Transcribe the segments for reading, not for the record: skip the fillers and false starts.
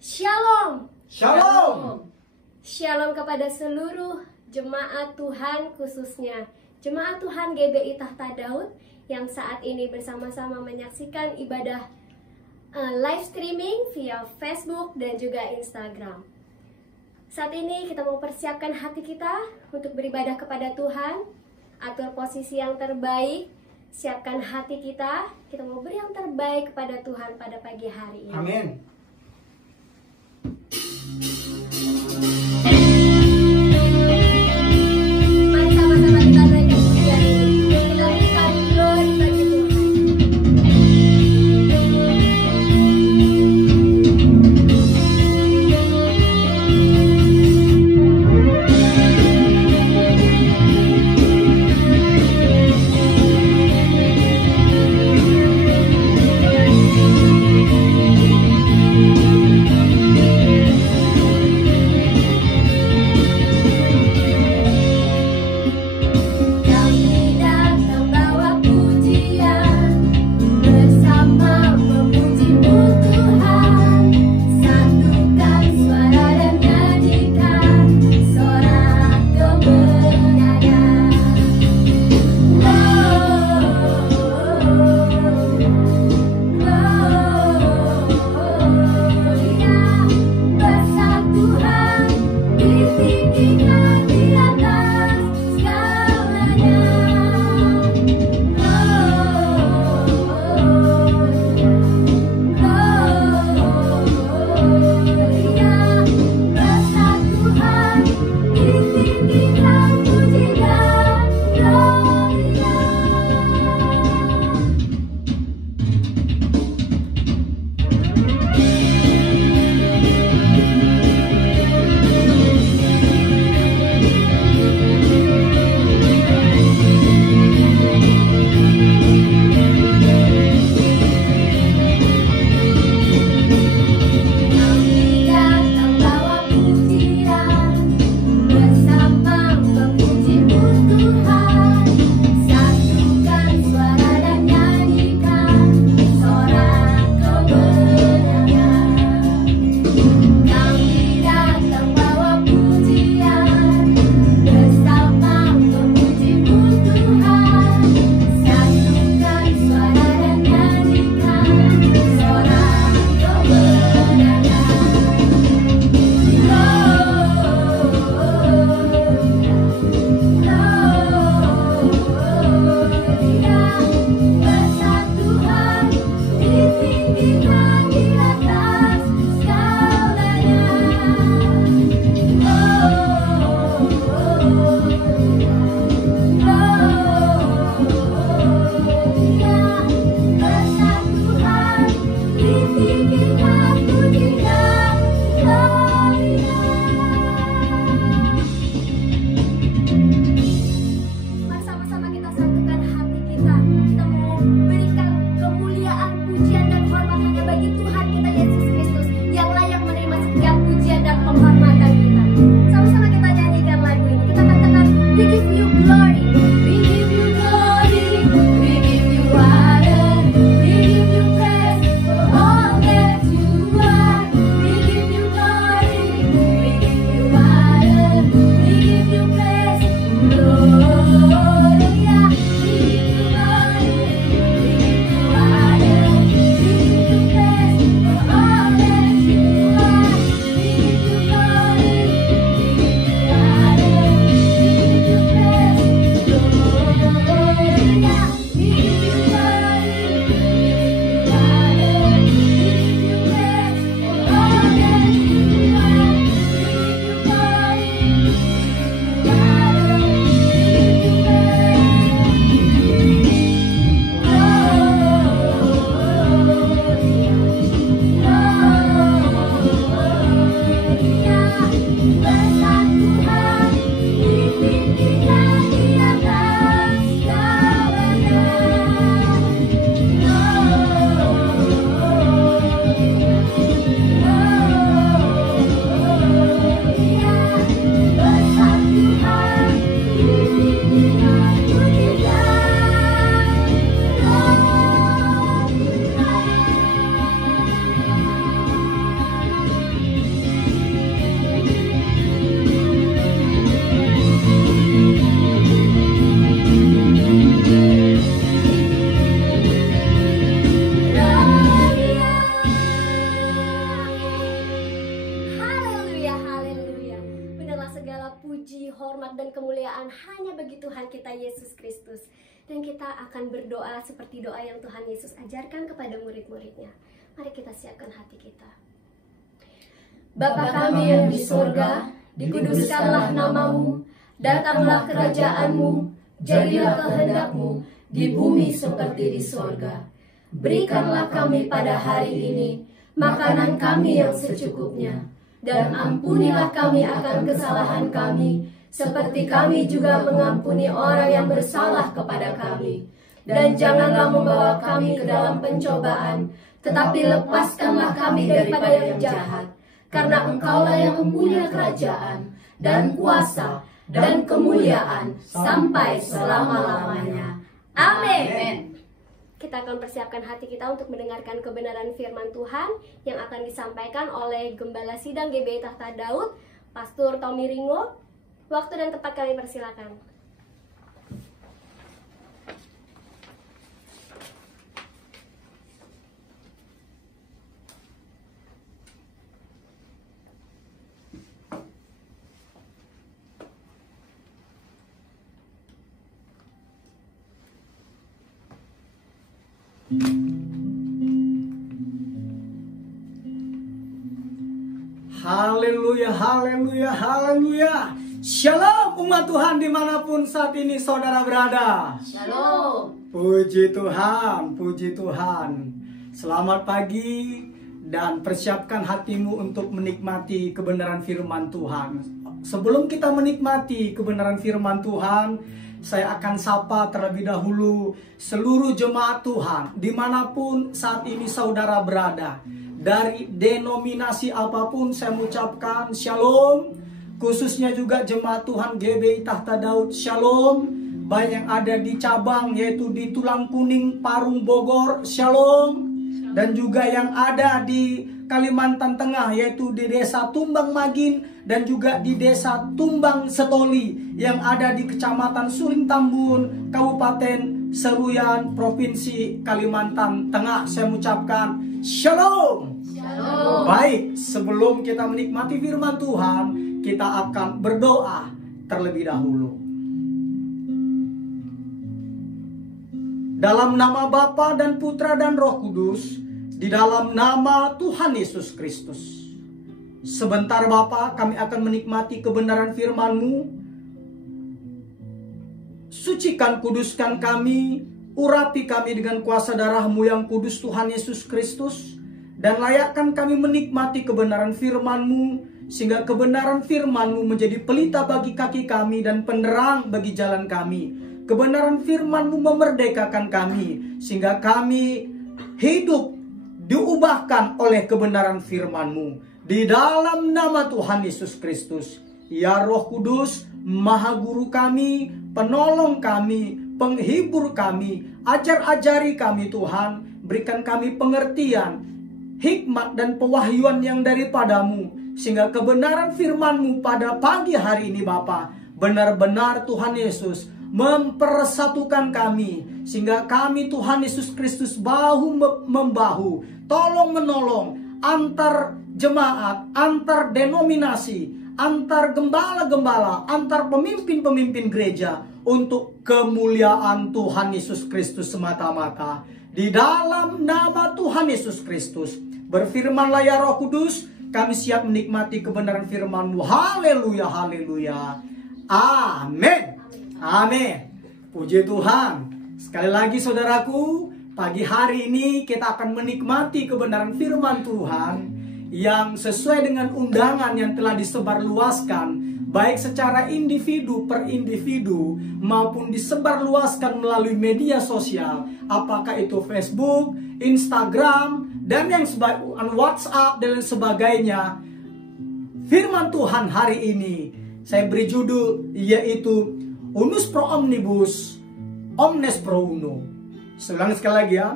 Shalom. Shalom. Shalom kepada seluruh jemaat Tuhan, khususnya jemaat Tuhan GBI Tahta Daud yang saat ini bersama-sama menyaksikan ibadah live streaming via Facebook dan juga Instagram. Saat ini kita mau persiapkan hati kita untuk beribadah kepada Tuhan. Atur posisi yang terbaik, siapkan hati kita. Kita mau beri yang terbaik kepada Tuhan pada pagi hari ini. Amin. Mari sama-sama kita naikkan pujian ini. Kita berikan glory bagi Tuhan. dan kemuliaan hanya bagi Tuhan kita Yesus Kristus. Dan kita akan berdoa seperti doa yang Tuhan Yesus ajarkan kepada murid-muridnya. Mari kita siapkan hati kita. Bapa kami yang di surga, dikuduskanlah namamu, datanglah kerajaan-Mu, jadilah kehendak-Mu di bumi seperti di surga. Berikanlah kami pada hari ini makanan kami yang secukupnya, dan ampunilah kami akan kesalahan kami, seperti kami juga mengampuni orang yang bersalah kepada kami. Dan janganlah membawa kami ke dalam pencobaan, tetapi lepaskanlah kami daripada yang jahat. Karena Engkaulah yang mempunyai kerajaan, dan kuasa, dan kemuliaan, sampai selama-lamanya. Amin. Kita akan persiapkan hati kita untuk mendengarkan kebenaran firman Tuhan yang akan disampaikan oleh Gembala Sidang GBI Tahta Daud, Pastor Tommy Ringo. Waktu dan tempat kami persilakan. Haleluya, haleluya, haleluya. Shalom umat Tuhan dimanapun saat ini saudara berada. Shalom. Puji Tuhan, puji Tuhan. Selamat pagi dan persiapkan hatimu untuk menikmati kebenaran firman Tuhan. Sebelum kita menikmati kebenaran firman Tuhan, saya akan sapa terlebih dahulu seluruh jemaat Tuhan dimanapun saat ini saudara berada. Dari denominasi apapun saya mengucapkan shalom. Khususnya juga jemaat Tuhan GBI Tahta Daud, shalom. Baik yang ada di cabang yaitu di Tulang Kuning, Parung, Bogor, shalom. Dan juga yang ada di Kalimantan Tengah yaitu di Desa Tumbang Magin dan juga di Desa Tumbang Setoli yang ada di Kecamatan Suling Tambun, Kabupaten Seruyan, Provinsi Kalimantan Tengah. Saya mengucapkan shalom. Shalom. Baik, sebelum kita menikmati firman Tuhan, kita akan berdoa terlebih dahulu. Dalam nama Bapa dan Putra dan Roh Kudus, di dalam nama Tuhan Yesus Kristus. Sebentar Bapa, kami akan menikmati kebenaran firman-Mu. Sucikan, kuduskan kami, urapi kami dengan kuasa darah-Mu yang kudus Tuhan Yesus Kristus. Dan layakkan kami menikmati kebenaran firman-Mu, sehingga kebenaran firman-Mu menjadi pelita bagi kaki kami dan penerang bagi jalan kami. Kebenaran firman-Mu memerdekakan kami, sehingga kami hidup diubahkan oleh kebenaran firman-Mu. Di dalam nama Tuhan Yesus Kristus, ya Roh Kudus, Maha Guru kami, penolong kami, penghibur kami, ajar-ajari kami Tuhan, berikan kami pengertian, hikmat dan pewahyuan yang daripada-Mu, sehingga kebenaran firman-Mu pada pagi hari ini Bapa, benar-benar Tuhan Yesus mempersatukan kami, sehingga kami Tuhan Yesus Kristus bahu membahu, tolong menolong antar jemaat, antar denominasi, antar gembala-gembala, antar pemimpin-pemimpin gereja untuk kemuliaan Tuhan Yesus Kristus semata-mata. Di dalam nama Tuhan Yesus Kristus, berfirmanlah ya Roh Kudus, kami siap menikmati kebenaran firman-Mu. Haleluya, haleluya. Amin. Amin. Puji Tuhan. Sekali lagi saudaraku, pagi hari ini kita akan menikmati kebenaran firman Tuhan yang sesuai dengan undangan yang telah disebarluaskan, baik secara individu per individu maupun disebarluaskan melalui media sosial, apakah itu Facebook, Instagram, dan yang WhatsApp dan sebagainya. Firman Tuhan hari ini saya beri judul yaitu Unus pro omnibus, omnes pro uno. Saya ulang sekali lagi ya.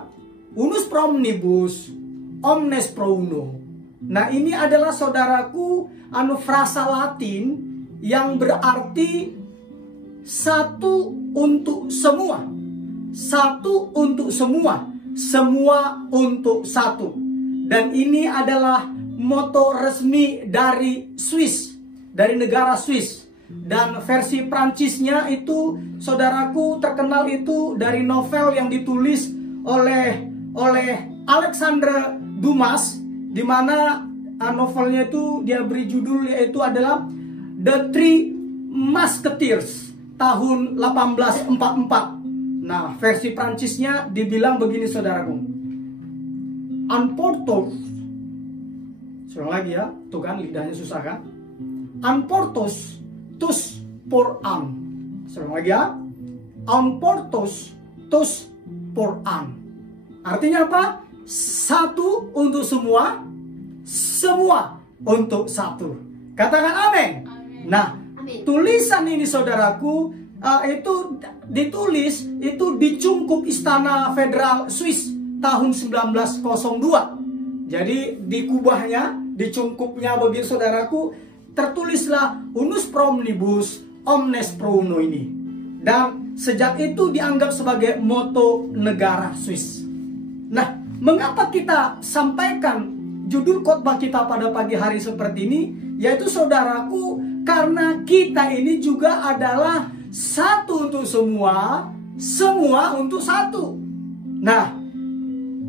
Unus pro omnibus, omnes pro uno. Nah ini adalah saudaraku frasa Latin yang berarti satu untuk semua. Satu untuk semua. Semua untuk satu. Dan ini adalah moto resmi dari Swiss. Dari negara Swiss. Dan versi Prancisnya itu, saudaraku, terkenal itu dari novel yang ditulis oleh Alexandre Dumas, di mana novelnya itu dia beri judul yaitu adalah The Three Musketeers tahun 1844. Nah, versi Prancisnya dibilang begini, saudaraku. Un Porthos. Seorang lagi ya, tuh kan lidahnya susah kan? Un Porthos, tous pour un. Seorang lagi ya. Un Porthos, tous pour un. Artinya apa? Satu untuk semua, semua untuk satu. Katakan amin. Nah, tulisan ini, saudaraku, itu ditulis itu di Cungkup Istana Federal Swiss tahun 1902. Jadi di kubahnya, di cungkupnya begitu, saudaraku, tertulislah Unus Promnibus Omnes Pro Uno ini. Dan sejak itu dianggap sebagai moto negara Swiss. Nah, mengapa kita sampaikan judul khotbah kita pada pagi hari seperti ini? Yaitu, saudaraku, karena kita ini juga adalah satu untuk semua, semua untuk satu. Nah,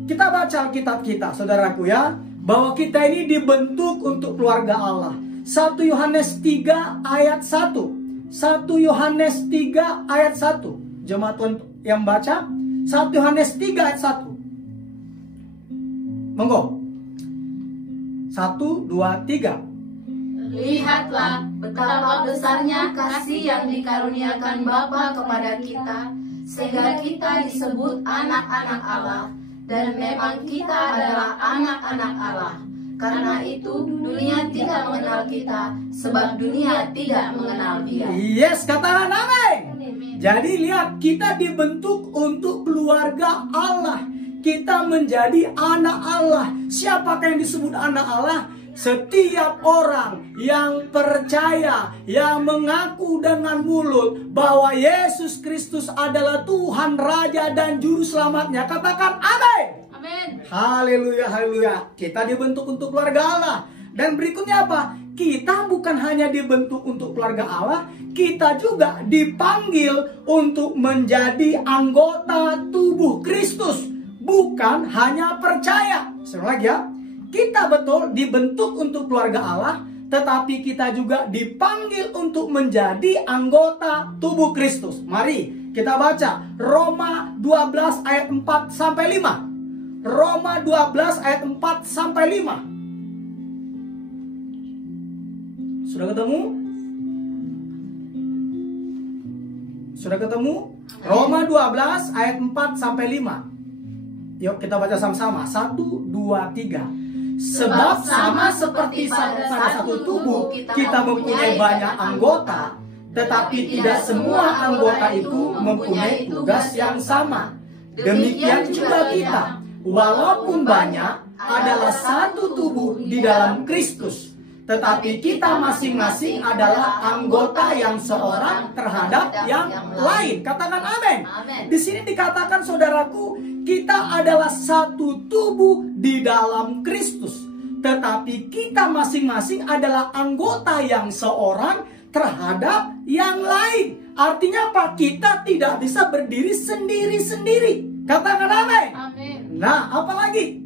kita baca Alkitab kita, saudaraku ya, bahwa kita ini dibentuk untuk keluarga Allah. 1 Yohanes 3 ayat 1. 1 Yohanes 3 ayat 1. Jemaat Tuhan yang baca 1 Yohanes 3 ayat 1. Monggo. 1, 2, 3. Lihatlah betapa besarnya kasih yang dikaruniakan Bapa kepada kita, sehingga kita disebut anak-anak Allah. Dan memang kita adalah anak-anak Allah. Karena itu dunia tidak mengenal kita, sebab dunia tidak mengenal Dia. Yes, katakan amin. Jadi lihat, kita dibentuk untuk keluarga Allah. Kita menjadi anak Allah. Siapakah yang disebut anak Allah? Setiap orang yang percaya, yang mengaku dengan mulut bahwa Yesus Kristus adalah Tuhan, Raja, dan Juru Selamatnya. Katakan amin. Amin. Haleluya, haleluya. Kita dibentuk untuk keluarga Allah. Dan berikutnya apa? Kita bukan hanya dibentuk untuk keluarga Allah, kita juga dipanggil untuk menjadi anggota tubuh Kristus. Bukan hanya percaya. Sekali lagi ya. Kita betul dibentuk untuk keluarga Allah, tetapi kita juga dipanggil untuk menjadi anggota tubuh Kristus. Mari kita baca Roma 12 ayat 4 sampai 5. Roma 12 ayat 4 sampai 5. Sudah ketemu? Sudah ketemu? Roma 12 ayat 4 sampai 5. Yuk kita baca sama-sama. 1, 2, 3. Sebab sama seperti pada satu tubuh kita mempunyai banyak anggota, tetapi tidak semua anggota itu mempunyai tugas yang sama. Demikian juga kita, walaupun banyak, adalah satu tubuh di dalam Kristus, tetapi kita masing-masing adalah anggota yang seorang terhadap yang lain. Katakan amin. Di sini dikatakan, saudaraku, kita adalah satu tubuh di dalam Kristus, tetapi kita masing-masing adalah anggota yang seorang terhadap yang lain. Artinya apa? Kita tidak bisa berdiri sendiri-sendiri. Katakan amin. Nah, apa lagi?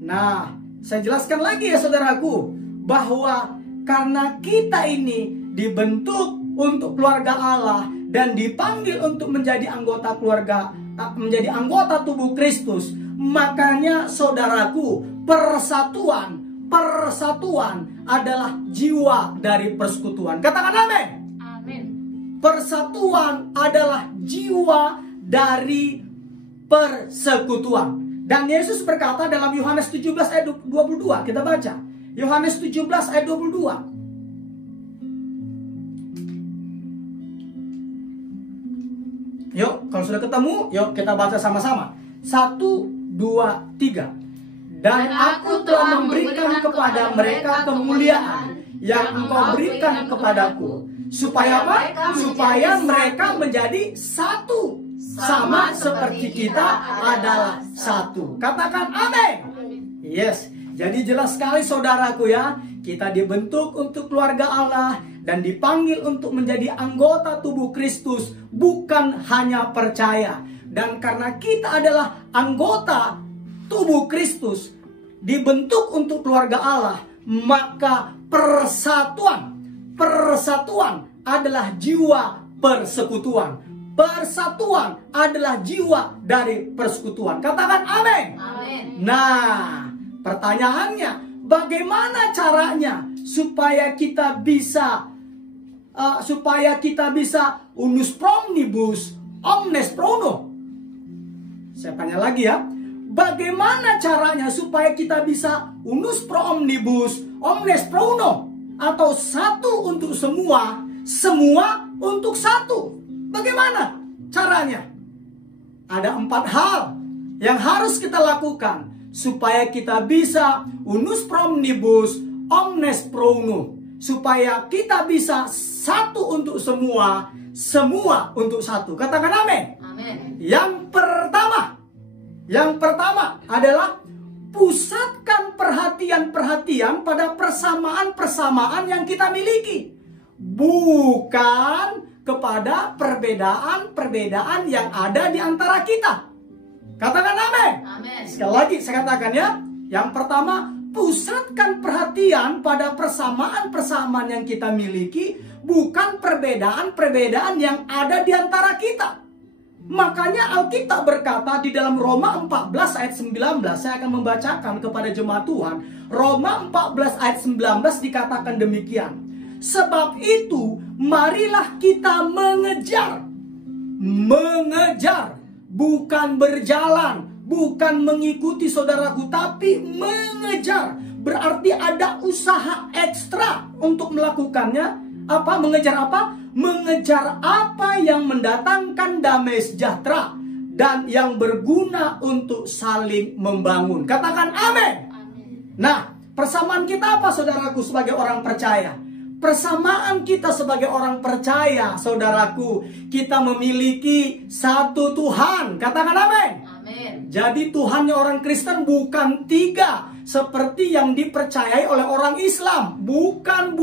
Nah, saya jelaskan lagi ya, saudaraku, bahwa karena kita ini dibentuk untuk keluarga Allah dan dipanggil untuk menjadi anggota keluarga, menjadi anggota tubuh Kristus, makanya saudaraku, persatuan adalah jiwa dari persekutuan. Katakan amin. Amin. Persatuan adalah jiwa dari persekutuan. Dan Yesus berkata dalam Yohanes 17 ayat 22, kita baca. Yohanes 17 ayat 22. Yuk, kalau sudah ketemu, yuk kita baca sama-sama. 1, 2, 3. Dan aku telah memberikan kepada mereka kemuliaan yang engkau berikan kepadaku. Supaya apa? Supaya mereka menjadi satu. Sama seperti kita adalah satu. Katakan amin. Yes. Jadi jelas sekali, saudaraku ya. Kita dibentuk untuk keluarga Allah. dan dipanggil untuk menjadi anggota tubuh Kristus, bukan hanya percaya. Dan karena kita adalah anggota tubuh Kristus, dibentuk untuk keluarga Allah, maka persatuan adalah jiwa persekutuan. Persatuan adalah jiwa dari persekutuan. Katakan amin. Amin. Nah, pertanyaannya, bagaimana caranya supaya kita bisa unus promnibus omnes prono? Saya tanya lagi ya, bagaimana caranya supaya kita bisa unus pro omnibus omnes prono, atau satu untuk semua, semua untuk satu? Bagaimana caranya? Ada 4 hal yang harus kita lakukan supaya kita bisa unus pro omnibus omnes prono, supaya kita bisa satu untuk semua, semua untuk satu. Katakan amin. Amin. Yang pertama adalah pusatkan perhatian pada persamaan-persamaan yang kita miliki, bukan kepada perbedaan-perbedaan yang ada di antara kita. Katakan amin. Amin. Sekali lagi saya katakan ya, yang pertama, pusatkan perhatian pada persamaan-persamaan yang kita miliki, bukan perbedaan-perbedaan yang ada di antara kita. Makanya Alkitab berkata di dalam Roma 14 ayat 19, saya akan membacakan kepada jemaat Tuhan. Roma 14 ayat 19 dikatakan demikian. Sebab itu, marilah kita mengejar, bukan berjalan, bukan mengikuti saudaraku, tapi mengejar. Berarti ada usaha ekstra untuk melakukannya. Mengejar apa? Mengejar apa yang mendatangkan damai sejahtera dan yang berguna untuk saling membangun. Katakan amin. Nah, persamaan kita apa, saudaraku, sebagai orang percaya? Persamaan kita sebagai orang percaya, saudaraku, kita memiliki satu Tuhan. Katakan amin. Amin. Jadi Tuhannya orang Kristen bukan 3 seperti yang dipercayai oleh orang Islam. Bukan.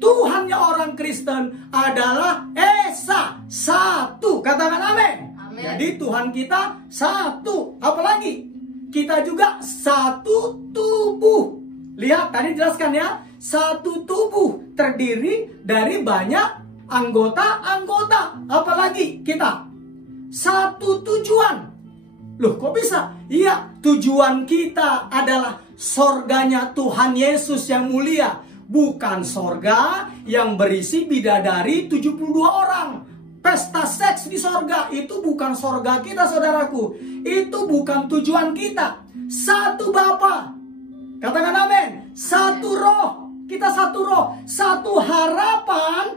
Tuhannya orang Kristen adalah Esa, satu. Katakan amin. Amin. Jadi Tuhan kita satu. Apalagi? Kita juga satu tubuh. Lihat, tadi jelaskan ya. Satu tubuh terdiri dari banyak anggota-anggota. Apalagi kita? Satu tujuan. Loh, kok bisa? Iya, tujuan kita adalah sorganya Tuhan Yesus yang mulia. Bukan sorga yang berisi bidadari 72 orang. Pesta seks di sorga, itu bukan sorga kita, saudaraku. Itu bukan tujuan kita. Satu Bapa. Katakan amin. Satu roh. Kita satu roh. Satu harapan.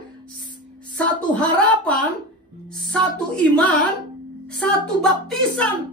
Satu iman. Satu baptisan.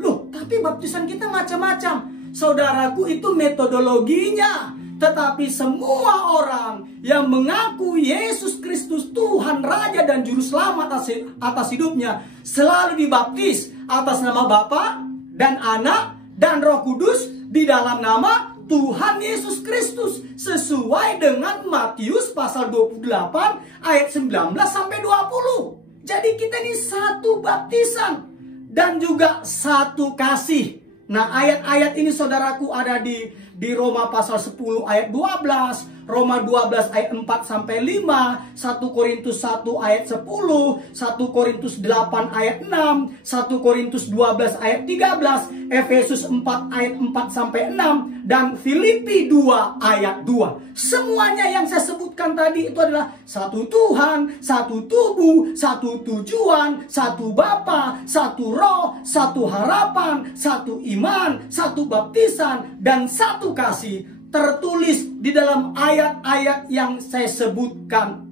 Loh, tapi baptisan kita macam-macam. Saudaraku, itu metodologinya. Tetapi semua orang yang mengaku Yesus Kristus Tuhan, Raja dan Juru Selamat atas hidupnya, selalu dibaptis atas nama Bapa dan Anak dan Roh Kudus, di dalam nama Tuhan Yesus Kristus, sesuai dengan Matius pasal 28 ayat 19 sampai 20. Jadi kita ini satu baptisan dan juga satu kasih. Nah, ayat-ayat ini, saudaraku, ada di Roma pasal 10 ayat 12, Roma 12 ayat 4 sampai 5, 1 Korintus 1 ayat 10, 1 Korintus 8 ayat 6, 1 Korintus 12 ayat 13, Efesus 4 ayat 4 sampai 6, dan Filipi 2 ayat 2. Semuanya yang saya sebutkan tadi itu adalah satu Tuhan, satu tubuh, satu tujuan, satu Bapa, satu roh, satu harapan, satu iman, satu baptisan, dan satu kasih, tertulis di dalam ayat-ayat yang saya sebutkan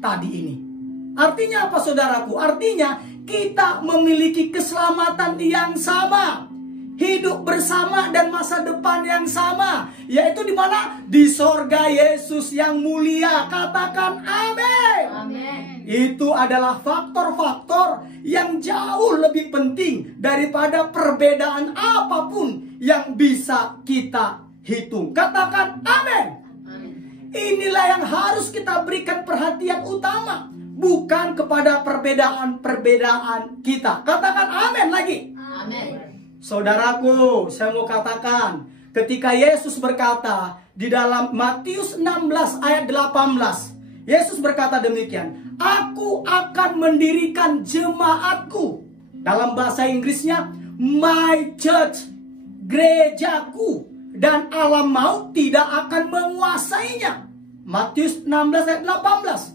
tadi ini. Artinya apa, saudaraku? Artinya kita memiliki keselamatan yang sama, hidup bersama dan masa depan yang sama, yaitu di mana? Di sorga Yesus yang mulia. Katakan amin. Amin. Itu adalah faktor-faktor yang jauh lebih penting daripada perbedaan apapun yang bisa kita hitung. Katakan amin. Amin. Inilah yang harus kita berikan perhatian utama, bukan kepada perbedaan-perbedaan kita. Katakan amin lagi. Amin. Saudaraku, saya mau katakan, ketika Yesus berkata di dalam Matius 16 ayat 18, Yesus berkata demikian, "Aku akan mendirikan jemaatku." Dalam bahasa Inggrisnya, my church, gerejaku, dan alam maut tidak akan menguasainya. Matius 16 ayat 18.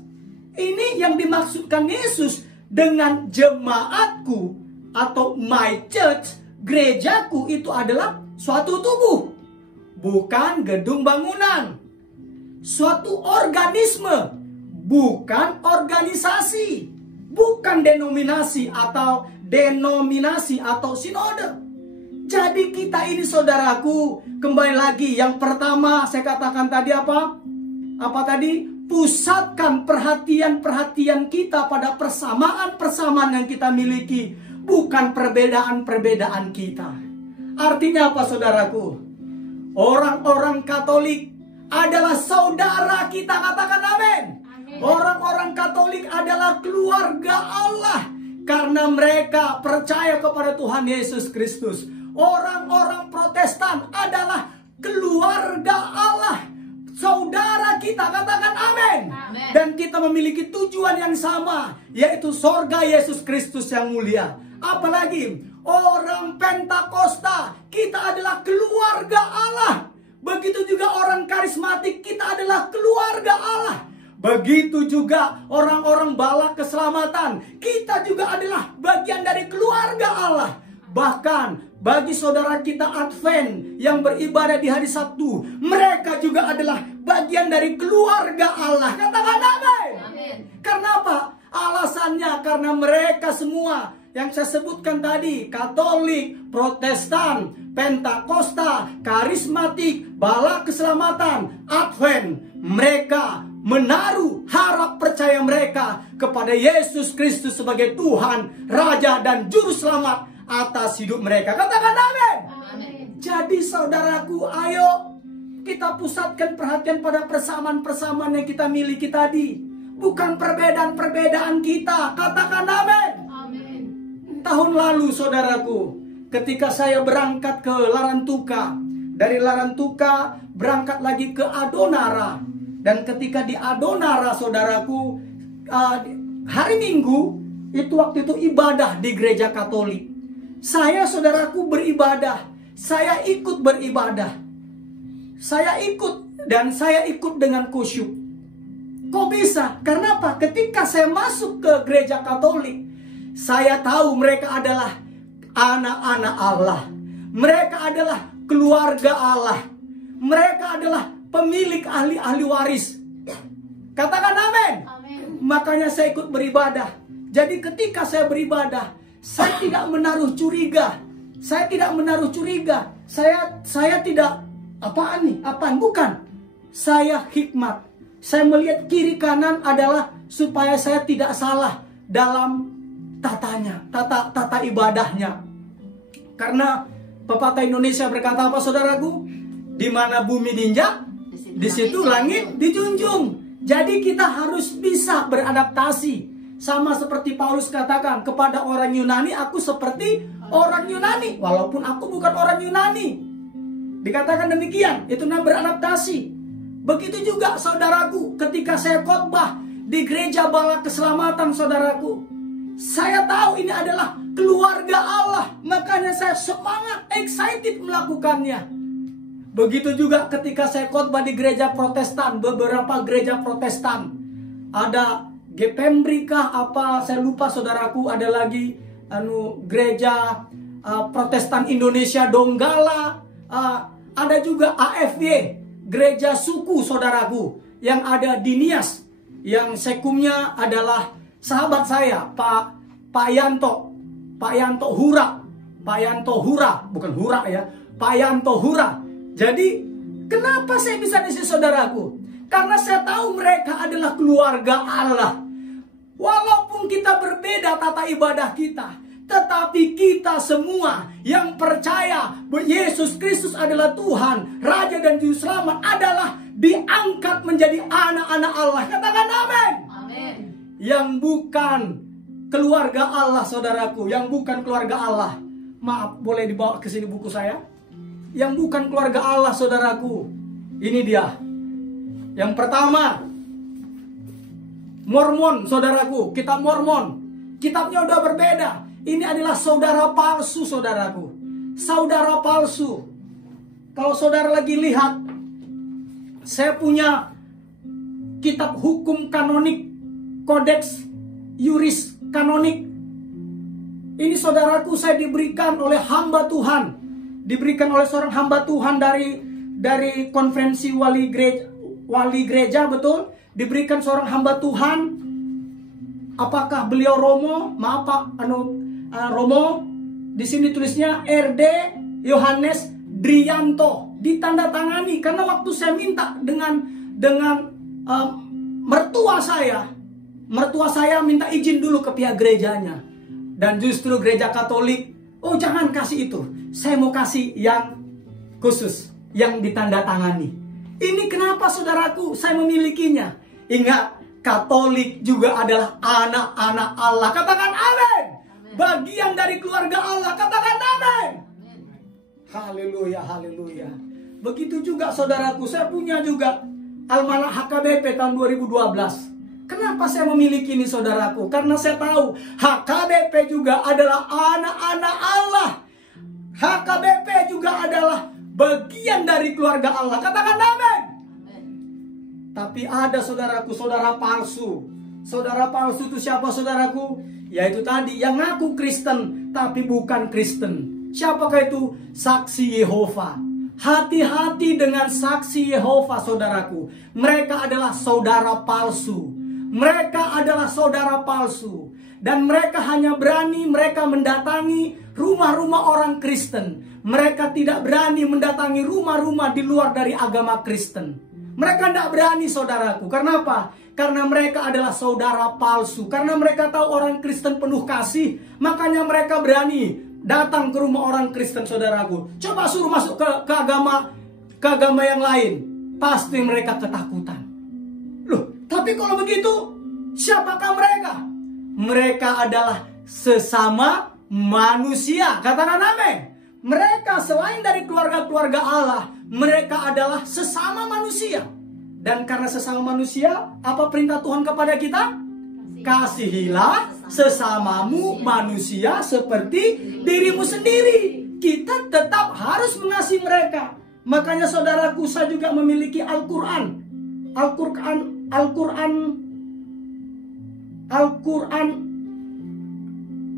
Ini yang dimaksudkan Yesus dengan jemaatku atau my church, gerejaku, itu adalah suatu tubuh, bukan gedung bangunan. Suatu organisme, bukan organisasi, bukan denominasi atau sinode. Jadi kita ini, saudaraku, kembali lagi, yang pertama saya katakan tadi apa? Pusatkan perhatian kita pada persamaan-persamaan yang kita miliki, bukan perbedaan-perbedaan kita. Artinya apa, saudaraku? Orang-orang Katolik adalah saudara kita, katakan amin. Orang-orang Katolik adalah keluarga Allah karena mereka percaya kepada Tuhan Yesus Kristus. Orang-orang Protestan adalah keluarga Allah, saudara kita, katakan amin. Dan kita memiliki tujuan yang sama, yaitu sorga Yesus Kristus yang mulia. Apalagi orang Pentakosta, kita adalah keluarga Allah. Begitu juga orang karismatik, kita adalah keluarga Allah. Begitu juga orang-orang Bala Keselamatan, kita juga adalah bagian dari keluarga Allah. Bahkan bagi saudara kita Advent yang beribadah di hari Sabtu, mereka juga adalah bagian dari keluarga Allah. Katakan amin. Karena apa? Alasannya karena mereka semua yang saya sebutkan tadi, Katolik, Protestan, Pentakosta, Karismatik, Bala Keselamatan, Advent, mereka menaruh harap percaya mereka kepada Yesus Kristus sebagai Tuhan, Raja, dan Juru Selamat atas hidup mereka. Katakan amin. Jadi saudaraku, ayo kita pusatkan perhatian pada persamaan-persamaan yang kita miliki tadi, bukan perbedaan-perbedaan kita. Katakan amin. Tahun lalu, saudaraku, ketika saya berangkat ke Larantuka, dari Larantuka berangkat lagi ke Adonara, dan ketika di Adonara, saudaraku, hari Minggu itu, waktu itu ibadah di gereja Katolik. Saya, saudaraku, beribadah. Saya ikut beribadah. Saya ikut, dan saya ikut dengan khusyuk. Kok bisa? Karena apa? Ketika saya masuk ke gereja Katolik, saya tahu mereka adalah anak-anak Allah. Mereka adalah keluarga Allah. Mereka adalah pemilik ahli-ahli waris. Katakan amin. Makanya saya ikut beribadah. Jadi ketika saya beribadah, saya tidak menaruh curiga. Saya tidak menaruh curiga. Saya tidak apaan? Bukan. Saya hikmat. Saya melihat kiri kanan adalah supaya saya tidak salah dalam tata ibadahnya. Karena pepatah Indonesia berkata apa, saudaraku? Di mana bumi diinjak, di situ langit dijunjung. Jadi kita harus bisa beradaptasi. Sama seperti Paulus katakan, kepada orang Yunani aku seperti orang Yunani, walaupun aku bukan orang Yunani. Dikatakan demikian, itu namanya beradaptasi. Begitu juga, saudaraku, ketika saya khotbah di gereja Bala Keselamatan, saudaraku, saya tahu ini adalah keluarga Allah, makanya saya semangat, excited melakukannya. Begitu juga ketika saya khotbah di gereja Protestan, beberapa gereja Protestan, ada Gepembri kah apa, saya lupa, saudaraku, ada lagi gereja Protestan Indonesia Donggala, ada juga AFY, gereja suku, saudaraku, yang ada di Nias, yang sekumnya adalah sahabat saya, Pak Yanto Hura, bukan Hura ya, Pak Yanto Hura. Jadi kenapa saya bisa di sini, saudaraku? Karena saya tahu mereka adalah keluarga Allah. Walaupun kita berbeda tata ibadah kita, tetapi kita semua yang percaya bahwa Yesus Kristus adalah Tuhan, Raja, dan Juru Selamat adalah diangkat menjadi anak-anak Allah. Katakan amin. Amin. Yang bukan keluarga Allah, saudaraku, yang bukan keluarga Allah. Maaf, boleh dibawa ke sini buku saya? Yang bukan keluarga Allah, saudaraku. Ini dia. Yang pertama, Mormon, saudaraku. Kitab Mormon. Kitabnya udah berbeda. Ini adalah saudara palsu, saudaraku. Saudara palsu. Kalau saudara lagi lihat, saya punya kitab hukum kanonik, Codex Juris Kanonik. Ini saudaraku, saya diberikan oleh hamba Tuhan. Diberikan oleh seorang hamba Tuhan dari konferensi wali gereja, betul? Diberikan seorang hamba Tuhan. Apakah beliau Romo? Maaf Pak, Romo. Di sini tulisnya RD Yohanes Drianto. Ditandatangani karena waktu saya minta dengan mertua saya minta izin dulu ke pihak gerejanya. Dan justru gereja Katolik, oh jangan kasih itu. Saya mau kasih yang khusus, yang ditandatangani. Ini kenapa saudaraku saya memilikinya? Ingat, Katolik juga adalah anak-anak Allah. Katakan amin. Bagian dari keluarga Allah. Katakan amin. Haleluya, haleluya. Begitu juga saudaraku, saya punya juga Almanak HKBP tahun 2012. Kenapa saya memiliki ini saudaraku? Karena saya tahu HKBP juga adalah anak-anak Allah. HKBP juga adalah bagian dari keluarga Allah. Katakan amin. Tapi ada saudaraku, saudara palsu. Saudara palsu itu siapa saudaraku? Yaitu tadi yang ngaku Kristen tapi bukan Kristen. Siapakah itu? Saksi Yehova. Hati-hati dengan saksi Yehova saudaraku. Mereka adalah saudara palsu. Mereka adalah saudara palsu. Dan mereka hanya berani mereka mendatangi rumah-rumah orang Kristen. Mereka tidak berani mendatangi rumah-rumah di luar dari agama Kristen. Mereka tidak berani saudaraku. Karena apa? Karena mereka adalah saudara palsu. Karena mereka tahu orang Kristen penuh kasih. Makanya mereka berani datang ke rumah orang Kristen saudaraku. Coba suruh masuk ke agama yang lain. Pasti mereka ketakutan. Loh, tapi kalau begitu siapakah mereka? Mereka adalah sesama manusia. Katakan amin. Mereka selain dari keluarga-keluarga Allah, mereka adalah sesama manusia. Dan karena sesama manusia, apa perintah Tuhan kepada kita? Kasihilah sesamamu manusia seperti dirimu sendiri. Kita tetap harus mengasihi mereka. Makanya saudaraku, saya juga memiliki Al-Quran.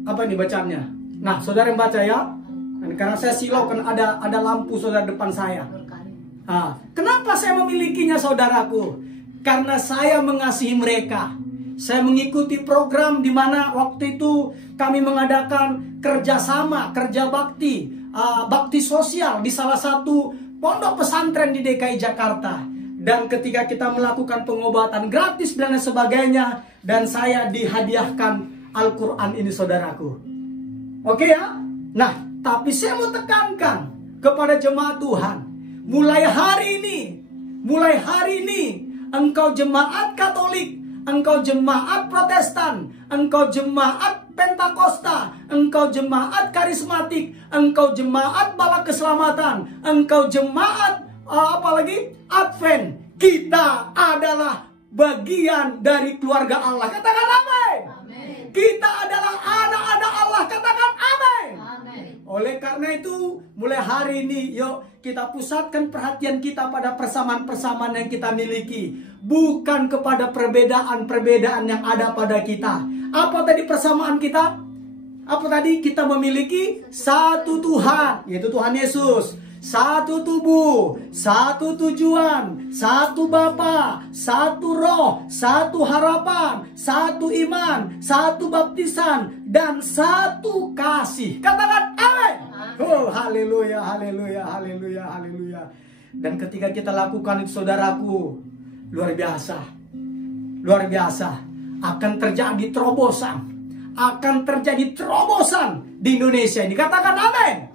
Apa ini bacanya? Nah, saudara yang baca ya. Karena saya silau, kan ada lampu saudara depan saya. Nah, kenapa saya memilikinya saudaraku? Karena saya mengasihi mereka. Saya mengikuti program di mana waktu itu kami mengadakan kerjasama, kerja bakti, bakti sosial di salah satu pondok pesantren di DKI Jakarta. Dan ketika kita melakukan pengobatan gratis dan sebagainya, dan saya dihadiahkan Al-Quran ini saudaraku. Oke ya? Nah, tapi saya mau tekankan kepada jemaat Tuhan. Mulai hari ini, engkau jemaat Katolik, engkau jemaat Protestan, engkau jemaat Pentakosta, engkau jemaat Karismatik, engkau jemaat Bala Keselamatan, engkau jemaat Advent. Kita adalah bagian dari keluarga Allah. Katakan amin. Kita adalah anak-anak Allah. Katakan amin. Oleh karena itu, mulai hari ini, yuk kita pusatkan perhatian kita pada persamaan-persamaan yang kita miliki. Bukan kepada perbedaan-perbedaan yang ada pada kita. Apa tadi persamaan kita? Apa tadi? Kita memiliki satu Tuhan, yaitu Tuhan Yesus. Satu tubuh, satu tujuan, satu Bapa, satu roh, satu harapan, satu iman, satu baptisan, dan satu kasih. Katakan amin. Oh, haleluya, haleluya, haleluya, haleluya. Dan ketika kita lakukan itu saudaraku, luar biasa. Luar biasa. Akan terjadi terobosan. Akan terjadi terobosan di Indonesia ini. Katakan amin.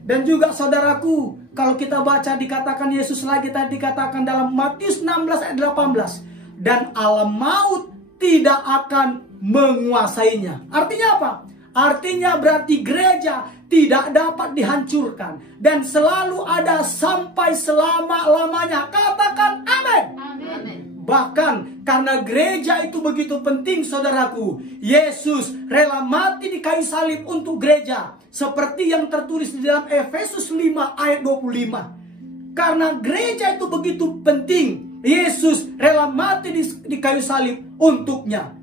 Dan juga saudaraku, kalau kita baca dikatakan Yesus lagi tadi dikatakan dalam Matius 16 ayat 18. Dan alam maut tidak akan menguasainya. Artinya apa? Artinya berarti gereja tidak dapat dihancurkan dan selalu ada sampai selama-lamanya. Katakan amin. Amin. Bahkan karena gereja itu begitu penting, saudaraku, Yesus rela mati di kayu salib untuk gereja, seperti yang tertulis di dalam Efesus 5 ayat 25. Karena gereja itu begitu penting, Yesus rela mati di kayu salib untuknya.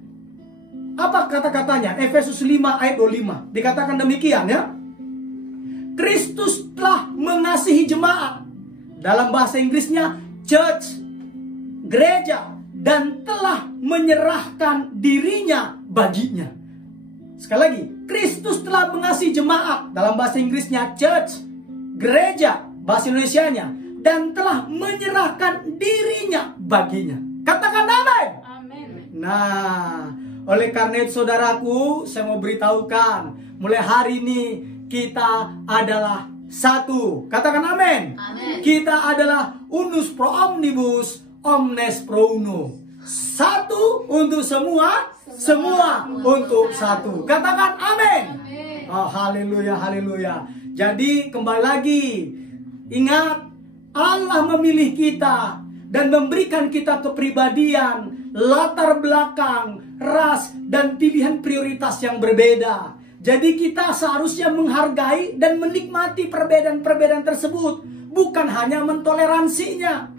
Apa kata-katanya? Efesus 5 ayat 25. Dikatakan demikian ya. Kristus telah mengasihi jemaat. Dalam bahasa Inggrisnya church, gereja, dan telah menyerahkan dirinya baginya. Sekali lagi, Kristus telah mengasihi jemaat. Dalam bahasa Inggrisnya church, gereja, bahasa Indonesianya, dan telah menyerahkan dirinya baginya. Katakan amin. Amin. Nah, oleh karena itu saudaraku, saya mau beritahukan, mulai hari ini kita adalah satu. Katakan amin. Amin. Kita adalah unus pro omnibus, omnes pro uno. Satu untuk semua, semua untuk satu. Katakan amin. Oh, haleluya, haleluya. Jadi kembali lagi, ingat, Allah memilih kita dan memberikan kita kepribadian, latar belakang, ras, dan pilihan prioritas yang berbeda. Jadi kita seharusnya menghargai dan menikmati perbedaan-perbedaan tersebut, bukan hanya mentoleransinya.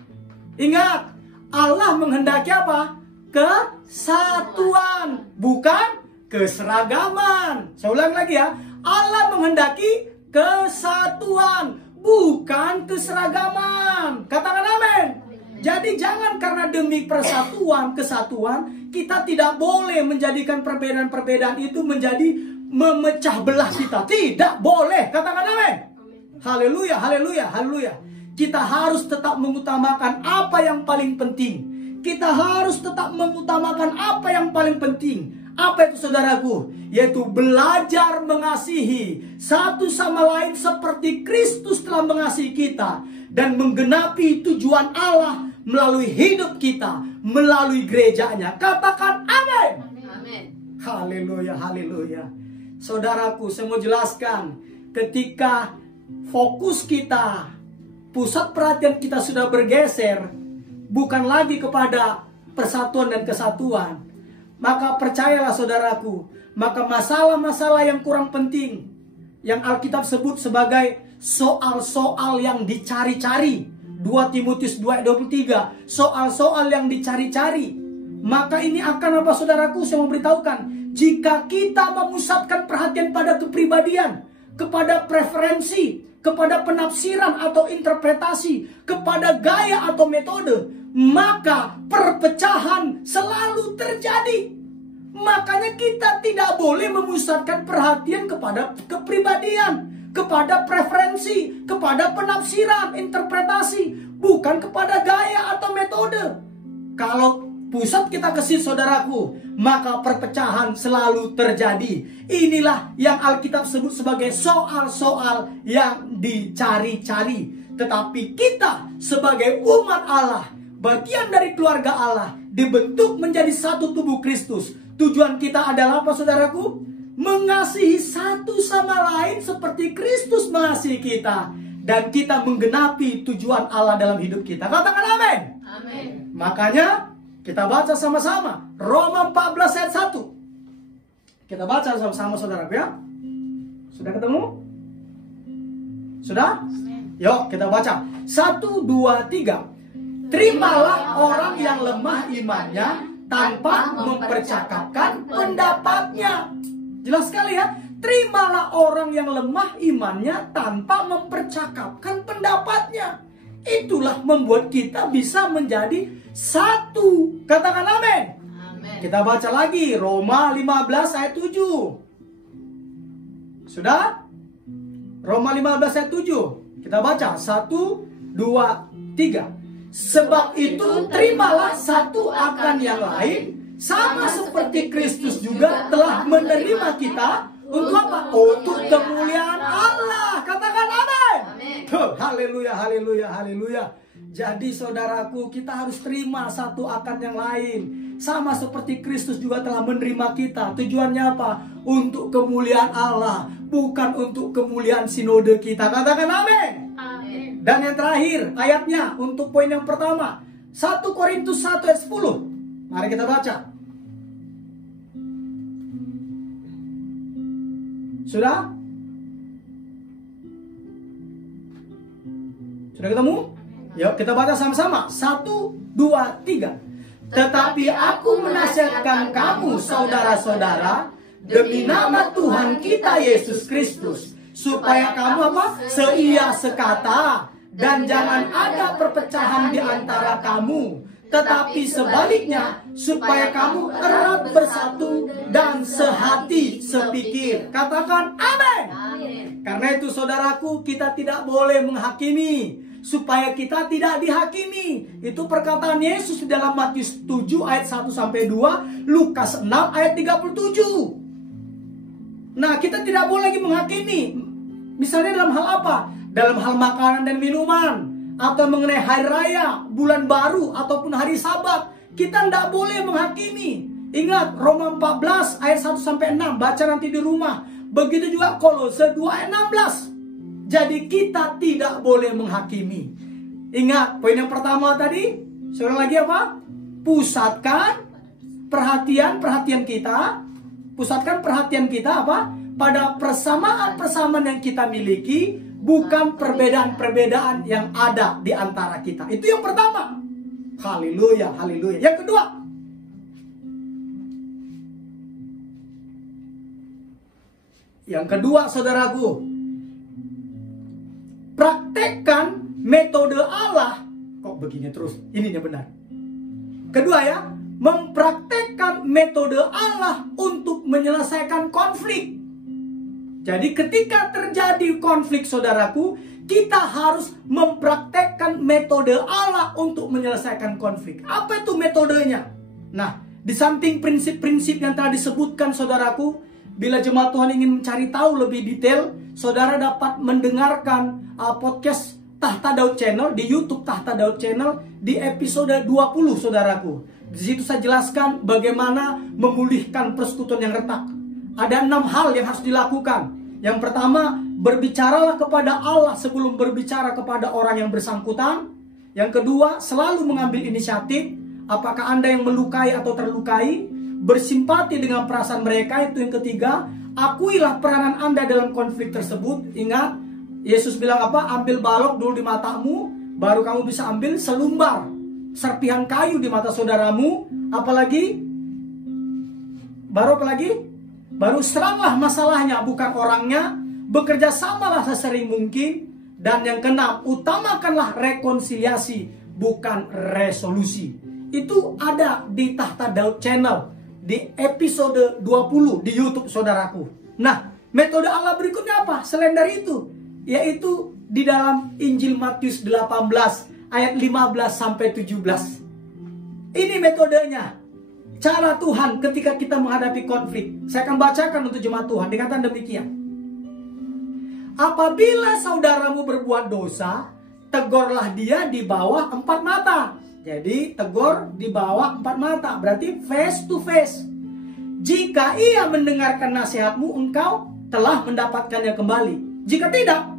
Ingat, Allah menghendaki apa? Kesatuan, bukan keseragaman. Saya ulang lagi ya, Allah menghendaki kesatuan, bukan keseragaman. Katakan amin. Jadi jangan karena demi persatuan, kesatuan, kita tidak boleh menjadikan perbedaan-perbedaan itu menjadi memecah belah kita. Tidak boleh. Katakan amin. Haleluya, haleluya, haleluya. Kita harus tetap mengutamakan apa yang paling penting. Kita harus tetap mengutamakan apa yang paling penting. Apa itu saudaraku? Yaitu belajar mengasihi satu sama lain seperti Kristus telah mengasihi kita. Dan menggenapi tujuan Allah melalui hidup kita, melalui gerejanya. Katakan amin. Amin. Haleluya, haleluya. Saudaraku, saya mau jelaskan, ketika fokus kita, pusat perhatian kita sudah bergeser, bukan lagi kepada persatuan dan kesatuan, maka percayalah saudaraku, maka masalah-masalah yang kurang penting, yang Alkitab sebut sebagai soal-soal yang dicari-cari, 2 Timotius 2:23, soal-soal yang dicari-cari, maka ini akan apa saudaraku? Saya mau beritahukan, jika kita memusatkan perhatian pada kepribadian, kepada preferensi, kepada penafsiran atau interpretasi, kepada gaya atau metode, maka perpecahan selalu terjadi. Makanya kita tidak boleh memusatkan perhatian kepada kepribadian, kepada preferensi, kepada penafsiran, interpretasi, bukan kepada gaya atau metode. Kalau pusat kita ke situ saudaraku, maka perpecahan selalu terjadi. Inilah yang Alkitab sebut sebagai soal-soal yang dicari-cari. Tetapi kita sebagai umat Allah, bagian dari keluarga Allah, dibentuk menjadi satu tubuh Kristus. Tujuan kita adalah apa saudaraku? Mengasihi satu sama lain seperti Kristus mengasihi kita. Dan kita menggenapi tujuan Allah dalam hidup kita. Katakan amin. Amin. Makanya kita baca sama-sama Roma 14 ayat 1. Kita baca sama-sama saudaraku ya. Sudah ketemu? Sudah? Yuk kita baca 1, 2, 3. Terimalah orang yang lemah imannya tanpa mempercakapkan pendapatnya. Jelas sekali ya. Terimalah orang yang lemah imannya tanpa mempercakapkan pendapatnya. Itulah membuat kita bisa menjadi satu. Katakan amin. Amin. Kita baca lagi Roma 15 ayat 7. Sudah? Roma 15 ayat 7. Kita baca 1, 2, 3. Sebab itu terimalah satu akan yang lain, sama seperti Kristus juga telah menerima kita untuk apa? Untuk kemuliaan Allah. Katakan amin. Amin. Haleluya, haleluya, haleluya. Jadi saudaraku, kita harus terima satu akan yang lain. Sama seperti Kristus juga telah menerima kita. Tujuannya apa? Untuk kemuliaan Allah, bukan untuk kemuliaan sinode kita. Katakan amin. Amin. Dan yang terakhir ayatnya untuk poin yang pertama, 1 Korintus 1 ayat 10. Mari kita baca. Sudah? Sudah ketemu? Yuk kita baca sama-sama. 1, 2, 3. Tetapi aku menasihatkan kamu saudara-saudara demi nama Tuhan kita Yesus Kristus, supaya kamu apa? Seia sekata, dan jangan ada perpecahan di antara kamu, tetapi sebaliknya supaya kamu erat bersatu dan sehati sepikir. Katakan amin. Karena itu saudaraku, kita tidak boleh menghakimi, supaya kita tidak dihakimi. Itu perkataan Yesus di dalam Matius 7 ayat 1 sampai 2, Lukas 6 ayat 37. Nah, kita tidak boleh lagi menghakimi. Misalnya dalam hal apa? Dalam hal makanan dan minuman, atau mengenai hari raya, bulan baru, ataupun hari Sabat. Kita tidak boleh menghakimi. Ingat Roma 14 ayat 1 sampai 6, baca nanti di rumah. Begitu juga Kolose 2 ayat 16. Jadi kita tidak boleh menghakimi. Ingat poin yang pertama tadi, sekali lagi apa? Pusatkan perhatian kita. Pusatkan perhatian kita apa? Pada persamaan-persamaan yang kita miliki, bukan perbedaan-perbedaan yang ada di antara kita. Itu yang pertama. Haleluya, haleluya. Yang kedua, saudaraku, praktekkan metode Allah. Kok begini terus? Ini yang benar. Kedua ya, mempraktekkan metode Allah untuk menyelesaikan konflik. Jadi ketika terjadi konflik saudaraku, kita harus mempraktekkan metode Allah untuk menyelesaikan konflik. Apa itu metodenya? Nah, di samping prinsip-prinsip yang telah disebutkan saudaraku, bila jemaat Tuhan ingin mencari tahu lebih detail, saudara dapat mendengarkan podcast Tahta Daud Channel di YouTube Tahta Daud Channel di episode 20 saudaraku. Di situ saya jelaskan bagaimana memulihkan persekutuan yang retak. Ada 6 hal yang harus dilakukan. Yang pertama, berbicaralah kepada Allah sebelum berbicara kepada orang yang bersangkutan. Yang kedua, selalu mengambil inisiatif. Apakah Anda yang melukai atau terlukai? Bersimpati dengan perasaan mereka. Itu yang ketiga. Akuilah peranan Anda dalam konflik tersebut. Ingat, Yesus bilang apa? Ambil balok dulu di matamu, baru kamu bisa ambil selumbar serpihan kayu di mata saudaramu. Apalagi? Baru apalagi? Baru seranglah masalahnya, bukan orangnya. Bekerja samalah sesering mungkin. Dan yang keenam, utamakanlah rekonsiliasi, bukan resolusi. Itu ada di Tahta Daud Channel di episode 20 di YouTube saudaraku. Nah, metode Allah berikutnya apa? Selain dari itu, yaitu di dalam Injil Matius 18 ayat 15 sampai 17. Ini metodenya. Cara Tuhan ketika kita menghadapi konflik. Saya akan bacakan untuk jemaat Tuhan. Dikatakan demikian. Apabila saudaramu berbuat dosa, tegurlah dia di bawah 4 mata. Jadi tegur di bawah 4 mata. Berarti face to face. Jika ia mendengarkan nasihatmu, engkau telah mendapatkannya kembali. Jika tidak,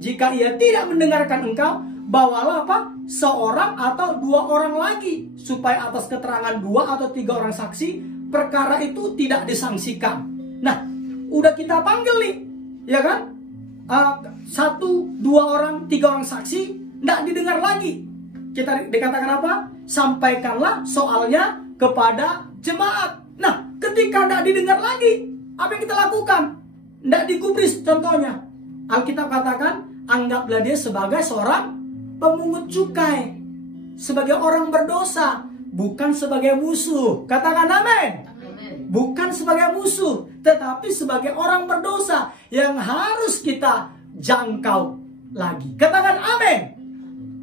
jika ia tidak mendengarkan engkau, bawalah apa? Seorang atau 2 orang lagi, supaya atas keterangan 2 atau 3 orang saksi, perkara itu tidak disangsikan. Nah, udah kita panggil nih, ya kan? 1, 2 orang, 3 orang saksi, tidak didengar lagi. Kita dikatakan apa? Sampaikanlah soalnya kepada jemaat. Nah, ketika tidak didengar lagi, apa yang kita lakukan? Tidak digubris contohnya. Alkitab katakan, anggaplah dia sebagai seorang pemungut cukai, sebagai orang berdosa, bukan sebagai musuh. Katakan amin. Bukan sebagai musuh, tetapi sebagai orang berdosa yang harus kita jangkau lagi. Katakan amin.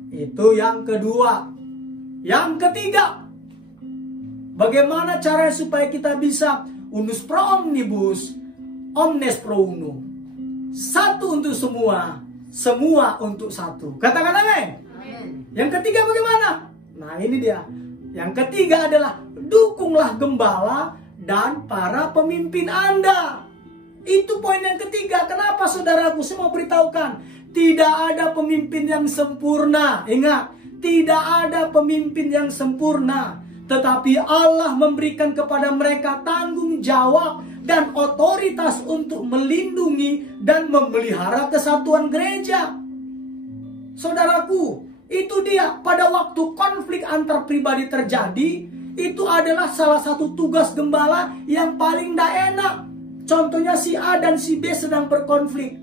Itu yang kedua. Yang ketiga, bagaimana cara supaya kita bisa unus pro omnibus, omnes pro uno, satu untuk semua, semua untuk satu. Katakan amin. Yang ketiga bagaimana? Nah ini dia. Yang ketiga adalah dukunglah gembala dan para pemimpin Anda. Itu poin yang ketiga. Kenapa saudaraku? Saya mau beritahukan, tidak ada pemimpin yang sempurna. Ingat, tidak ada pemimpin yang sempurna. Tetapi Allah memberikan kepada mereka tanggung jawab dan otoritas untuk melindungi dan memelihara kesatuan gereja. Saudaraku, itu dia, pada waktu konflik antar pribadi terjadi, itu adalah salah satu tugas gembala yang paling tidak enak. Contohnya si A dan si B sedang berkonflik.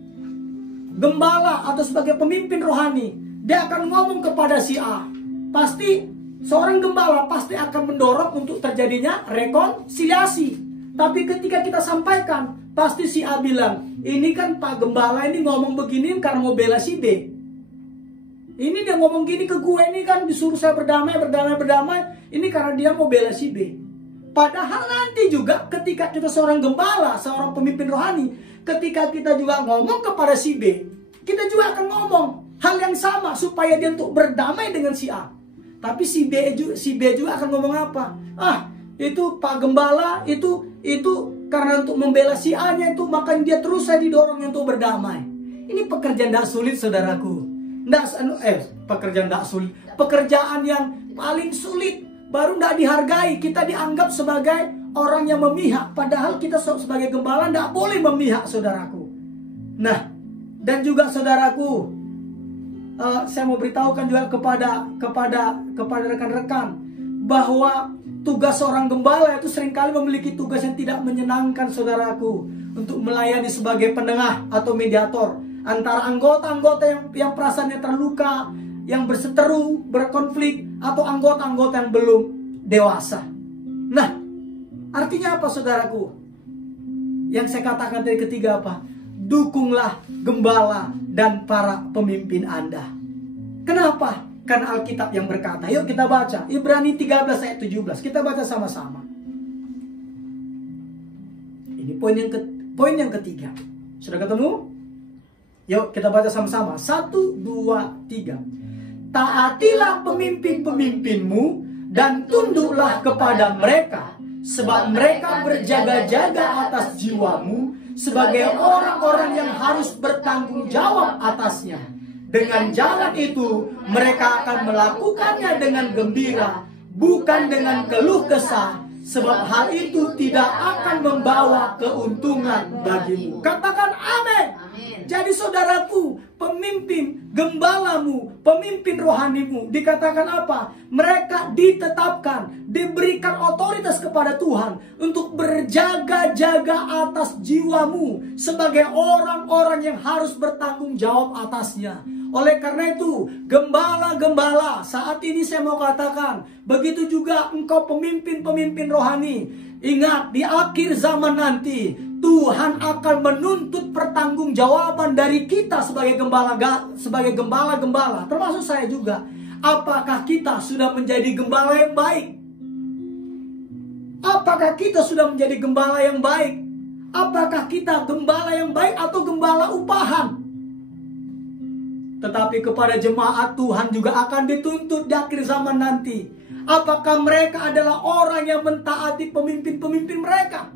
Gembala atau sebagai pemimpin rohani, dia akan ngomong kepada si A. Pasti seorang gembala pasti akan mendorong untuk terjadinya rekonsiliasi. Tapi ketika kita sampaikan, pasti si A bilang, ini kan Pak Gembala ini ngomong begini karena mau bela si B. Ini dia ngomong gini ke gue, ini kan disuruh saya berdamai. Ini karena dia mau bela si B. Padahal nanti juga ketika kita seorang gembala, seorang pemimpin rohani, ketika kita juga ngomong kepada si B, kita juga akan ngomong hal yang sama supaya dia untuk berdamai dengan si A. Tapi si B juga akan ngomong apa? Itu Pak Gembala itu karena untuk membela si A-nya itu, makanya dia terus saya didorong untuk berdamai. Ini pekerjaan tidak sulit, saudaraku. Pekerjaan tidak sulit. Pekerjaan yang paling sulit, baru tidak dihargai. Kita dianggap sebagai orang yang memihak, padahal kita sebagai gembala tidak boleh memihak, saudaraku. Nah, dan juga saudaraku, saya mau beritahukan juga kepada rekan-rekan bahwa tugas seorang gembala itu seringkali memiliki tugas yang tidak menyenangkan, saudaraku, untuk melayani sebagai penengah atau mediator antara anggota-anggota yang perasaannya terluka, yang berseteru, berkonflik, atau anggota-anggota yang belum dewasa. Nah, artinya apa, saudaraku? Yang saya katakan dari ketiga apa? Dukunglah gembala dan para pemimpin Anda. Kenapa? Karena Alkitab yang berkata. Yuk kita baca Ibrani 13 ayat 17. Kita baca sama-sama. Ini poin yang ketiga. Sudah ketemu? Yuk kita baca sama-sama. 1, 2, 3. Taatilah pemimpin-pemimpinmu dan tunduklah kepada mereka, sebab mereka berjaga-jaga atas jiwamu sebagai orang-orang yang harus bertanggung jawab atasnya. Dengan jalan itu mereka akan melakukannya dengan gembira, bukan dengan keluh kesah, sebab hal itu tidak akan membawa keuntungan bagimu. Katakan amin. Jadi saudaraku, pemimpin gembalamu, pemimpin rohanimu, dikatakan apa? Mereka ditetapkan, diberikan otoritas kepada Tuhan untuk berjaga-jaga atas jiwamu sebagai orang-orang yang harus bertanggung jawab atasnya. Oleh karena itu, gembala-gembala, saat ini saya mau katakan, begitu juga engkau pemimpin-pemimpin rohani. Ingat, di akhir zaman nanti, Tuhan akan menuntut pertanggungjawaban dari kita sebagai gembala-gembala, termasuk saya juga. Apakah kita sudah menjadi gembala yang baik? Apakah kita sudah menjadi gembala yang baik? Apakah kita gembala yang baik atau gembala upahan? Tetapi kepada jemaat Tuhan juga akan dituntut di akhir zaman nanti. Apakah mereka adalah orang yang mentaati pemimpin-pemimpin mereka?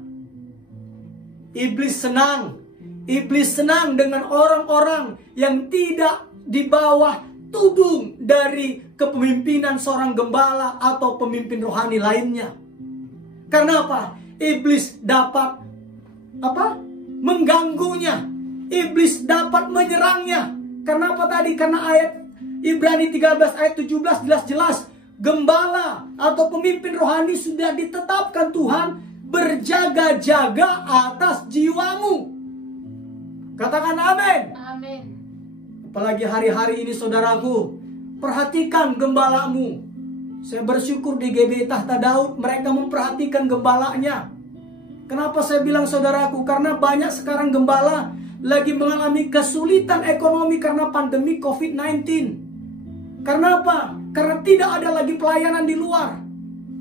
Iblis senang dengan orang-orang yang tidak di bawah tudung dari kepemimpinan seorang gembala atau pemimpin rohani lainnya. Karena apa? Iblis dapat mengganggunya. Iblis dapat menyerangnya. Karena apa tadi? Karena ayat Ibrani 13 ayat 17 jelas-jelas gembala atau pemimpin rohani sudah ditetapkan Tuhan berjaga-jaga atas jiwamu. Katakan amin. Amin. Apalagi hari-hari ini, saudaraku, perhatikan gembalamu. Saya bersyukur di GBI Tahta Daud mereka memperhatikan gembalanya. Kenapa saya bilang saudaraku? Karena banyak sekarang gembala lagi mengalami kesulitan ekonomi karena pandemi COVID-19. Karena apa? Karena tidak ada lagi pelayanan di luar.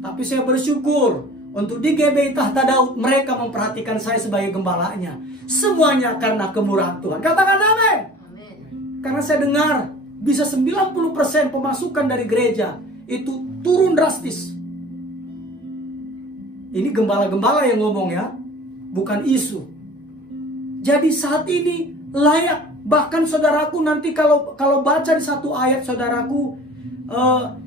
Tapi saya bersyukur untuk di GBI Tahta Daud mereka memperhatikan saya sebagai gembalanya. Semuanya karena kemurahan Tuhan. Katakan amin. Karena saya dengar bisa 90% pemasukan dari gereja itu turun drastis. Ini gembala-gembala yang ngomong ya, bukan isu. Jadi saat ini layak. Bahkan saudaraku nanti kalau baca di satu ayat saudaraku,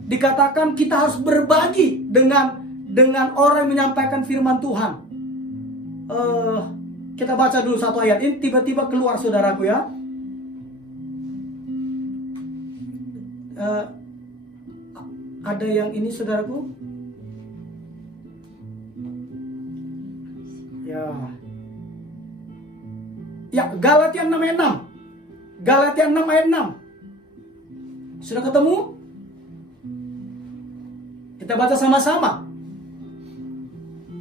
dikatakan kita harus berbagi dengan orang yang menyampaikan firman Tuhan. Kita baca dulu satu ayat ini, tiba-tiba keluar saudaraku ya. Ada yang ini saudaraku? Ya, Galatia 6 ayat 6. Galatia 6 ayat 6. Sudah ketemu? Kita baca sama-sama.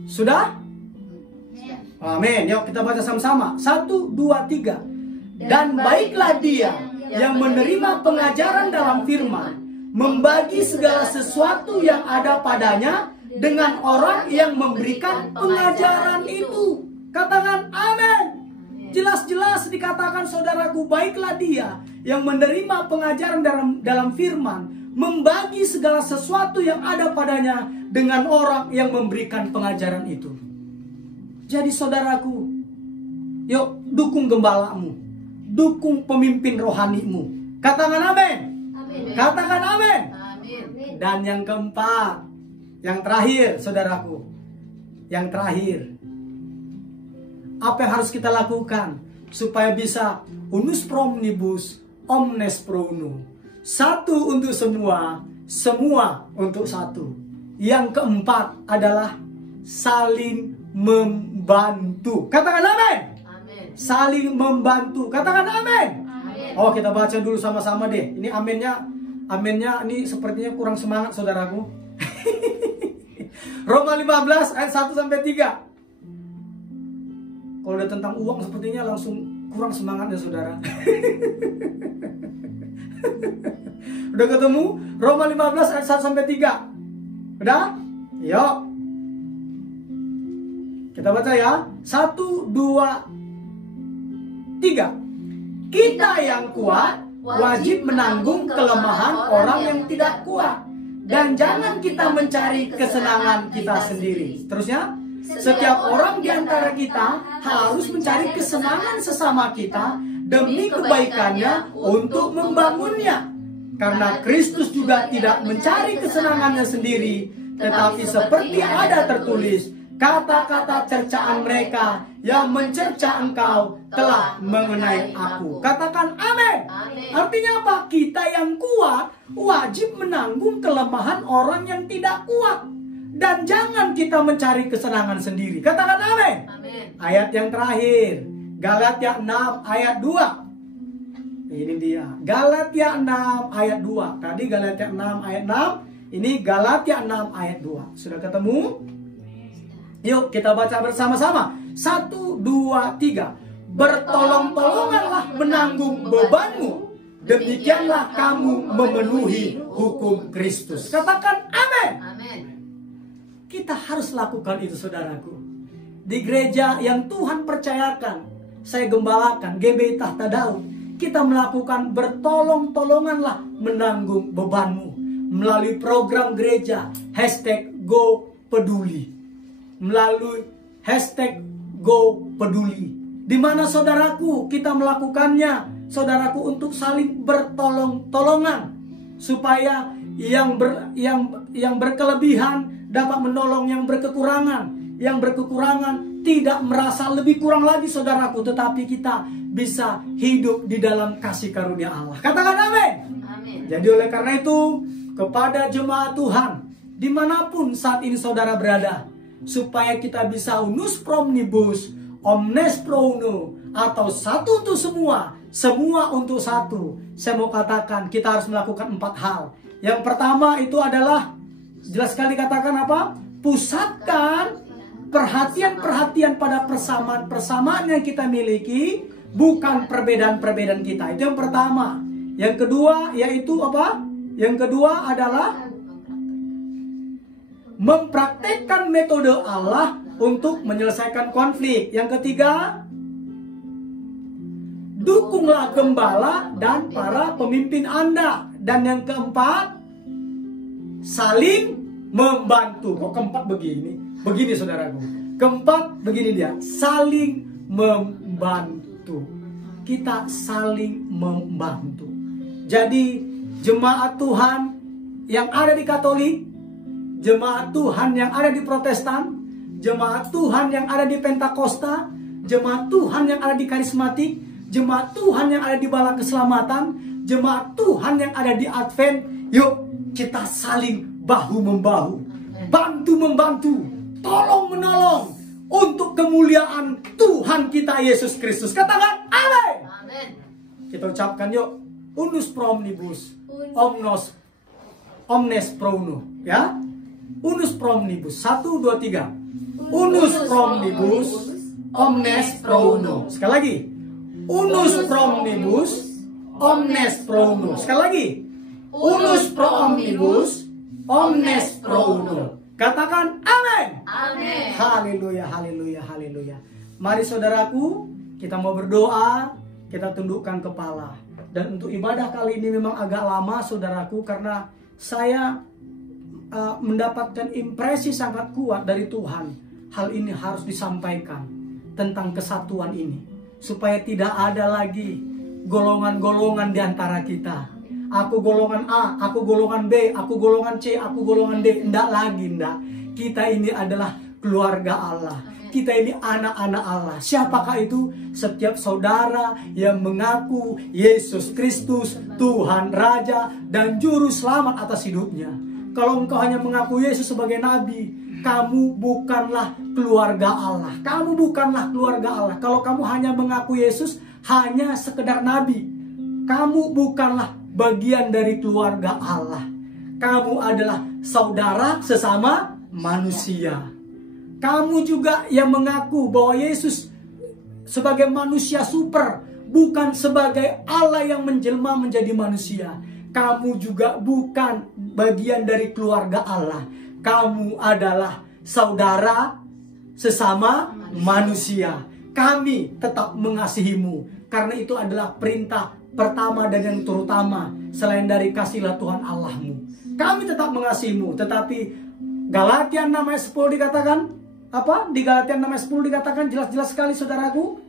Sudah? Amin. Yuk kita baca sama-sama. 1, 2, 3. Dan baiklah dia yang menerima pengajaran dalam firman, membagi segala sesuatu yang ada padanya dengan orang yang memberikan pengajaran itu. Katakan amin. Jelas-jelas dikatakan saudaraku, baiklah dia yang menerima pengajaran dalam firman, membagi segala sesuatu yang ada padanya dengan orang yang memberikan pengajaran itu. Jadi saudaraku, yuk dukung gembalamu, dukung pemimpin rohanimu. Katakan amin. Katakan amin. Dan yang keempat, yang terakhir saudaraku, yang terakhir, apa yang harus kita lakukan supaya bisa unus pro omnibus, omnes pro uno. Satu untuk semua, semua untuk satu. Yang keempat adalah saling membantu. Katakan amin. Saling membantu. Katakan amin. Oh, kita baca dulu sama-sama deh. Ini aminnya ini sepertinya kurang semangat saudaraku. Roma 15 ayat 1 sampai 3. Kalau udah tentang uang sepertinya langsung kurang semangatnya saudara. Udah ketemu? Roma 15 ayat 1 sampai 3. Udah? Yuk. Kita baca ya. 1, 2, 3. Kita yang kuat wajib menanggung kelemahan orang yang tidak kuat. Dan jangan kita mencari kesenangan kita sendiri. Terusnya, setiap orang di antara kita harus mencari kesenangan sesama kita demi kebaikannya untuk membangunnya. Karena Kristus juga tidak mencari kesenangannya sendiri, tetapi seperti ada tertulis, kata-kata cercaan mereka yang mencerca engkau telah mengenai aku. Katakan amin. Artinya apa? Kita yang kuat wajib menanggung kelemahan orang yang tidak kuat. Dan jangan kita mencari kesenangan sendiri. Katakan amin. Ayat yang terakhir, Galatia 6 ayat 2. Ini dia, Galatia 6 ayat 2. Tadi Galatia 6 ayat 6, ini Galatia 6 ayat 2. Sudah ketemu? Yuk kita baca bersama-sama. 1, 2, 3. Bertolong-tolonganlah menanggung bebanmu, demikianlah kamu memenuhi hukum Kristus. Katakan amin. Kita harus lakukan itu saudaraku. Di gereja yang Tuhan percayakan, saya gembalakan, GBI Tahta Daud, kita melakukan bertolong-tolonganlah menanggung bebanmu melalui program gereja #GoPeduli, melalui #GoPeduli, di mana saudaraku kita melakukannya, saudaraku, untuk saling bertolong-tolongan supaya yang berkelebihan dapat menolong yang berkekurangan. Yang berkekurangan tidak merasa lebih kurang lagi saudaraku, tetapi kita bisa hidup di dalam kasih karunia Allah. Katakan amin. Jadi oleh karena itu, kepada jemaat Tuhan dimanapun saat ini saudara berada, supaya kita bisa unus pro omnibus, omnes pro uno, atau satu untuk semua, semua untuk satu. Saya mau katakan kita harus melakukan 4 hal. Yang pertama itu adalah, jelas sekali katakan apa? Pusatkan perhatian-perhatian pada persamaan-persamaan yang kita miliki, bukan perbedaan-perbedaan kita. Itu yang pertama. Yang kedua yaitu apa? Yang kedua adalah mempraktekkan metode Allah untuk menyelesaikan konflik. Yang ketiga, dukunglah gembala dan para pemimpin Anda. Dan yang keempat, saling membantu. Kok keempat begini? Begini saudaraku. Keempat begini dia, saling membantu. Kita saling membantu. Jadi jemaat Tuhan yang ada di Katolik, jemaat Tuhan yang ada di Protestan, jemaat Tuhan yang ada di Pentakosta, jemaat Tuhan yang ada di Karismatik, jemaat Tuhan yang ada di Bala Keselamatan, jemaat Tuhan yang ada di Advent, yuk kita saling bahu-membahu, bantu-membantu, tolong-menolong untuk kemuliaan Tuhan kita Yesus Kristus. Katakan amin. Amin. Kita ucapkan yuk, unus pro omnibus, omnes pro uno, ya. Unus pro omnibus, 1, 2, 3. Unus pro omnibus, omnes pro uno. Sekali lagi, unus pro omnibus, omnes pro uno. Sekali lagi, unus pro omnibus, omnes pro uno. Katakan amin. Amin. Haleluya, haleluya, haleluya. Mari saudaraku, kita mau berdoa, kita tundukkan kepala. Dan untuk ibadah kali ini memang agak lama saudaraku, karena saya mendapatkan impresi sangat kuat dari Tuhan. Hal ini harus disampaikan tentang kesatuan ini, supaya tidak ada lagi golongan-golongan di antara kita. Aku golongan A, aku golongan B, aku golongan C, aku golongan D. Enggak lagi, enggak. Kita ini adalah keluarga Allah. Kita ini anak-anak Allah. Siapakah itu? Setiap saudara yang mengaku Yesus Kristus Tuhan, Raja, dan Juru Selamat atas hidupnya. Kalau engkau hanya mengaku Yesus sebagai Nabi, kamu bukanlah keluarga Allah. Kamu bukanlah keluarga Allah. Kalau kamu hanya mengaku Yesus hanya sekedar Nabi, kamu bukanlah bagian dari keluarga Allah. Kamu adalah saudara sesama manusia. Kamu juga yang mengaku bahwa Yesus sebagai manusia super, bukan sebagai Allah yang menjelma menjadi manusia. Kamu juga bukan bagian dari keluarga Allah. Kamu adalah saudara sesama manusia. Kami tetap mengasihimu, karena itu adalah perintah pertama dan yang terutama selain dari kasihlah Tuhan Allahmu. Kami tetap mengasihimu, tetapi Galatia 6 ayat 10 dikatakan apa? Di Galatia 6 ayat 10 dikatakan jelas-jelas sekali saudaraku.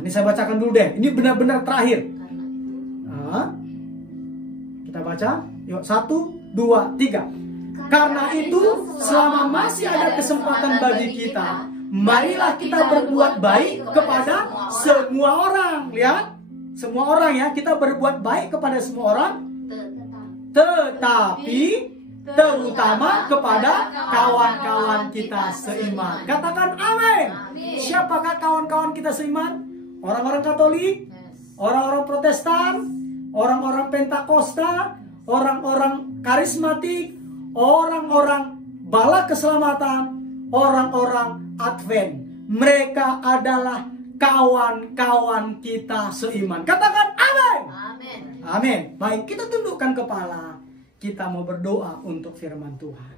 Ini saya bacakan dulu deh. Ini benar-benar terakhir. Kita baca. Yuk, 1, 2, 3. Karena itu selama masih ada kesempatan bagi kita, marilah kita berbuat baik kepada semua orang. Lihat, semua orang ya, kita berbuat baik kepada semua orang, tetapi terutama kepada kawan-kawan kita seiman. Katakan amin. Siapakah kawan-kawan kita seiman? Orang-orang Katolik, orang-orang Protestan, orang-orang Pentakosta, orang-orang Karismatik, orang-orang Bala Keselamatan, orang-orang Advent. Mereka adalah kawan-kawan kita seiman. Katakan amin. Amin. Amin. Baik, kita tundukkan kepala. Kita mau berdoa untuk firman Tuhan.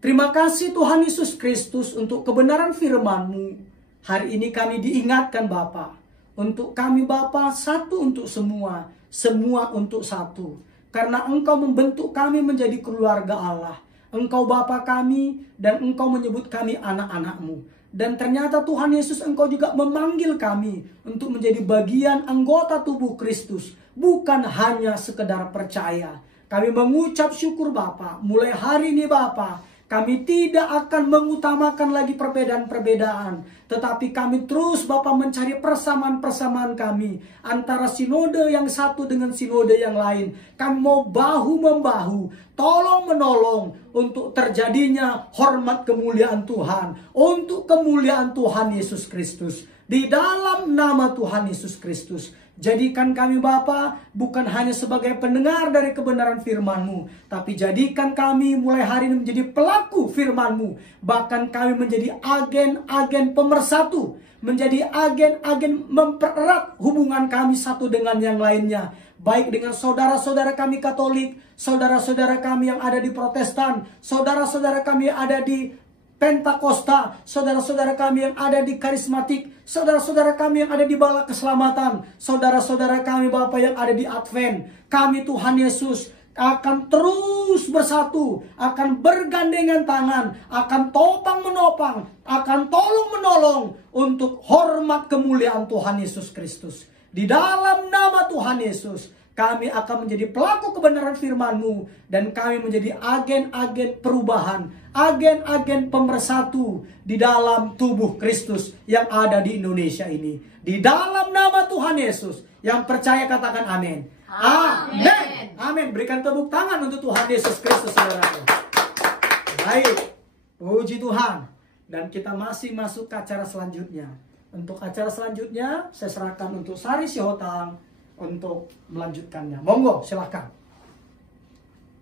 Terima kasih Tuhan Yesus Kristus untuk kebenaran firman-Mu. Hari ini kami diingatkan Bapa, untuk kami Bapa satu untuk semua, semua untuk satu. Karena Engkau membentuk kami menjadi keluarga Allah. Engkau Bapa kami dan Engkau menyebut kami anak-anak-Mu. Dan ternyata Tuhan Yesus Engkau juga memanggil kami untuk menjadi bagian anggota tubuh Kristus. Bukan hanya sekedar percaya. Kami mengucap syukur Bapa. Mulai hari ini Bapa, kami tidak akan mengutamakan lagi perbedaan-perbedaan. Tetapi kami terus Bapa mencari persamaan-persamaan kami. Antara sinode yang satu dengan sinode yang lain. Kami mau bahu-membahu, tolong-menolong untuk terjadinya hormat kemuliaan Tuhan. Untuk kemuliaan Tuhan Yesus Kristus. Di dalam nama Tuhan Yesus Kristus. Jadikan kami Bapa bukan hanya sebagai pendengar dari kebenaran firman-Mu, tapi jadikan kami mulai hari ini menjadi pelaku firman-Mu. Bahkan kami menjadi agen-agen pemersatu, menjadi agen-agen mempererat hubungan kami satu dengan yang lainnya. baik dengan saudara-saudara kami Katolik, saudara-saudara kami yang ada di Protestan, saudara-saudara kami yang ada di Pentakosta, saudara-saudara kami yang ada di Karismatik, saudara-saudara kami yang ada di Bala Keselamatan, saudara-saudara kami Bapak yang ada di Advent. Kami Tuhan Yesus akan terus bersatu, akan bergandengan tangan, akan topang menopang, akan tolong menolong untuk hormat kemuliaan Tuhan Yesus Kristus. Di dalam nama Tuhan Yesus, kami akan menjadi pelaku kebenaran firman-Mu, dan kami menjadi agen-agen perubahan, agen-agen pemersatu di dalam tubuh Kristus yang ada di Indonesia ini. Di dalam nama Tuhan Yesus, yang percaya katakan amin. Amin. Amin. Berikan tepuk tangan untuk Tuhan Yesus Kristus, saudara. Baik, puji Tuhan. Dan kita masih masuk ke acara selanjutnya. Untuk acara selanjutnya, saya serahkan untuk Sari Sihotang untuk melanjutkannya. Monggo, silahkan.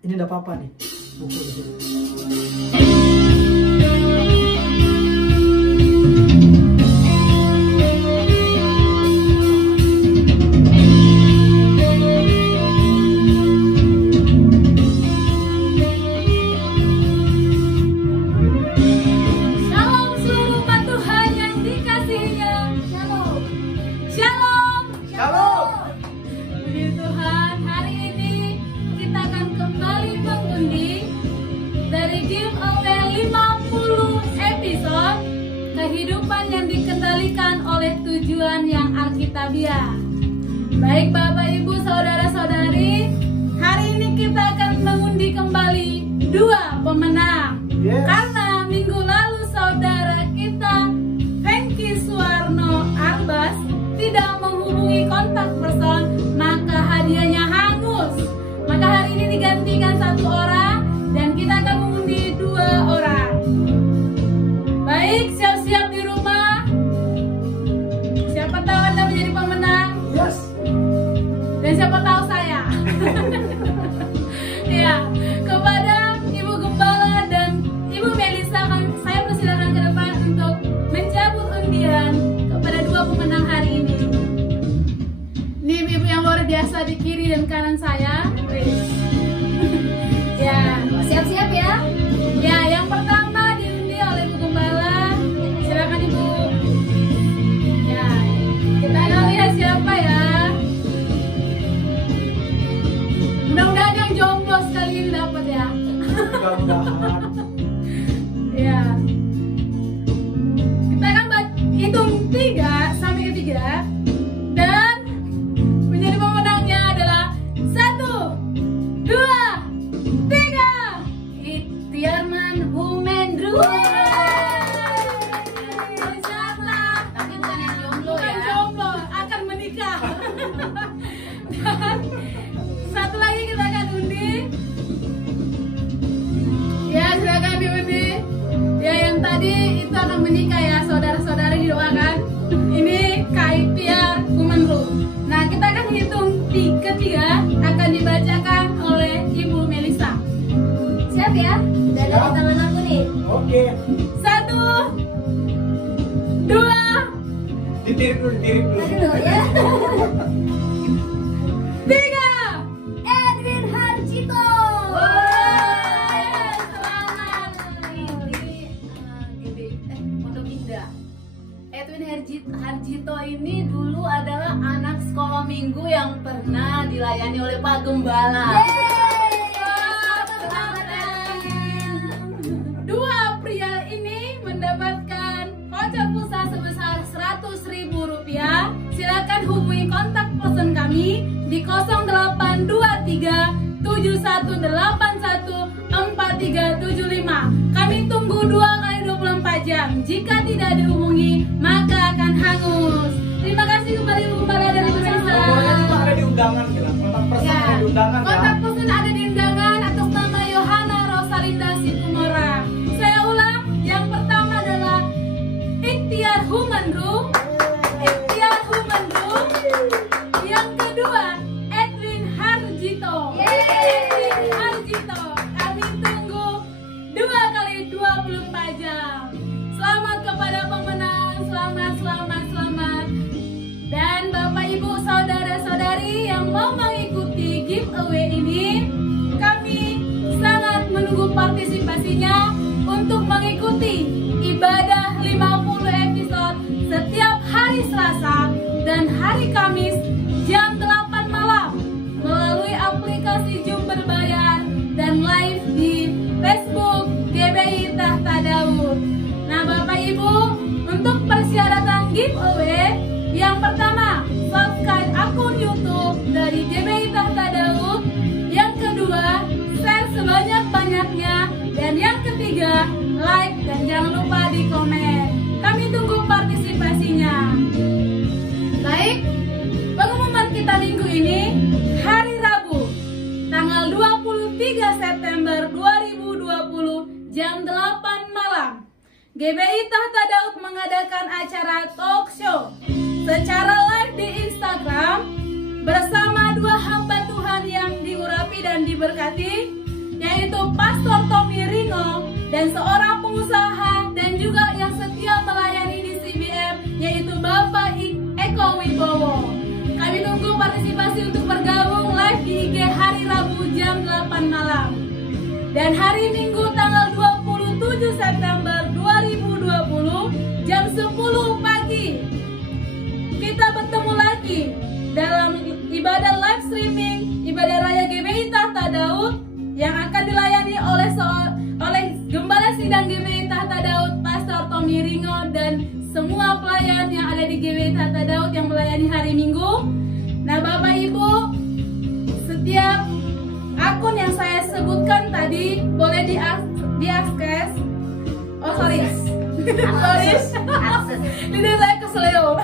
Ini enggak apa-apa nih. Buku di sini. Yang alkitabiah. Baik Bapak Ibu saudara-saudari, hari ini kita akan mengundi kembali 2 pemenang. Karena minggu lalu saudara kita Franky Suwarno Arbas tidak menghubungi kontak person, maka hadiahnya hangus. Maka hari ini digantikan 1 orang dan kita akan mengundi 2 orang. Baik, siap-siap di rumah. Siapa tahu Anda menjadi pemenang? Yes. Dan siapa tahu saya. Ya, kepada Ibu Gembala dan Ibu Melisa, saya persilakan ke depan untuk mencabut undian kepada 2 pemenang hari ini. Ini ibu yang luar biasa di kiri dan kanan saya. Ya, siap-siap ya. Ya, yang pertama diundi oleh Ibu Gembala. Silakan Ibu. Kita akan lihat siapa ya. Mudah-mudahan yang jomblo sekali ini dapat ya. Mudah-mudahan. Ya. Kita akan hitung 3 sampai ke 3 dan menjadi pemenangnya adalah 1, 2, 3. Ikhtiarman Humendru. Dan satu lagi kita akan undi. Ya, silakan diundi. Ya, yang tadi itu akan menikah ya, saudara-saudari didoakan. Ini Kak Ikhtiar Humendru. Nah, kita akan hitung 3 akan dibacakan oleh Ibu Melisa. Siap ya? Dan dari tangan aku nih. Oke. 1, 2. Ditirik dulu. Aduh ya. 3. Edwin Harjito. Selamat. Ini Pondok Indah. Edwin Harjito ini dulu adalah anak sekolah minggu yang pernah dilayani oleh Pak Gembala. Dua pria ini mendapatkan voucher pulsa sebesar Rp100.000. Silakan hubungi kontak person kami di 0823 7181 4375. Kami tunggu 2 kali 24 jam. Jika tidak dihubungi, maka akan hangus. Terima kasih kembali Ibu Gembala dan Ibu Melisa. Ada di undangan kita. Kontak person ada di undangan. Kontak person ada di undangan atas nama Yohana Rosalinda Situmora. Saya ulang, yang pertama adalah Ikhtiar Humendru. Yang kedua Edwin Harjito. Kami tunggu 2 kali 24 jam. Selamat kepada pemenang. Selamat. Dan Bapak Ibu saudara-saudari yang mau mengikuti giveaway. Yang pertama, subscribe akun YouTube dari GBI Tahta Daud. Yang kedua, share sebanyak-banyaknya. Dan yang ketiga, like dan jangan lupa di komen. Kami tunggu partisipasinya. Baik, pengumuman kita minggu ini, hari Rabu, tanggal 23 September 2020, jam 8 malam. GBI Tahta Daud mengadakan acara talk show secara live di Instagram bersama dua hamba Tuhan yang diurapi dan diberkati, yaitu Pastor Tommy Ringo dan seorang pengusaha dan juga yang setia melayani di CBM, yaitu Bapak Eko Wibowo. Kami tunggu partisipasi untuk bergabung live di IG hari Rabu jam 8 malam. Dan hari Minggu tanggal 27 September 2020 jam 10 pagi kita bertemu lagi dalam ibadah live streaming ibadah raya GBI Tahta Daud yang akan dilayani oleh Gembala Sidang GBI Tahta Daud, Pastor Tommy Ringo, dan semua pelayan yang ada di GBI Tahta Daud yang melayani hari Minggu. Nah, Bapak Ibu, setiap akun yang saya sebutkan tadi boleh diakses. Oh sorry, ini saya keseleo.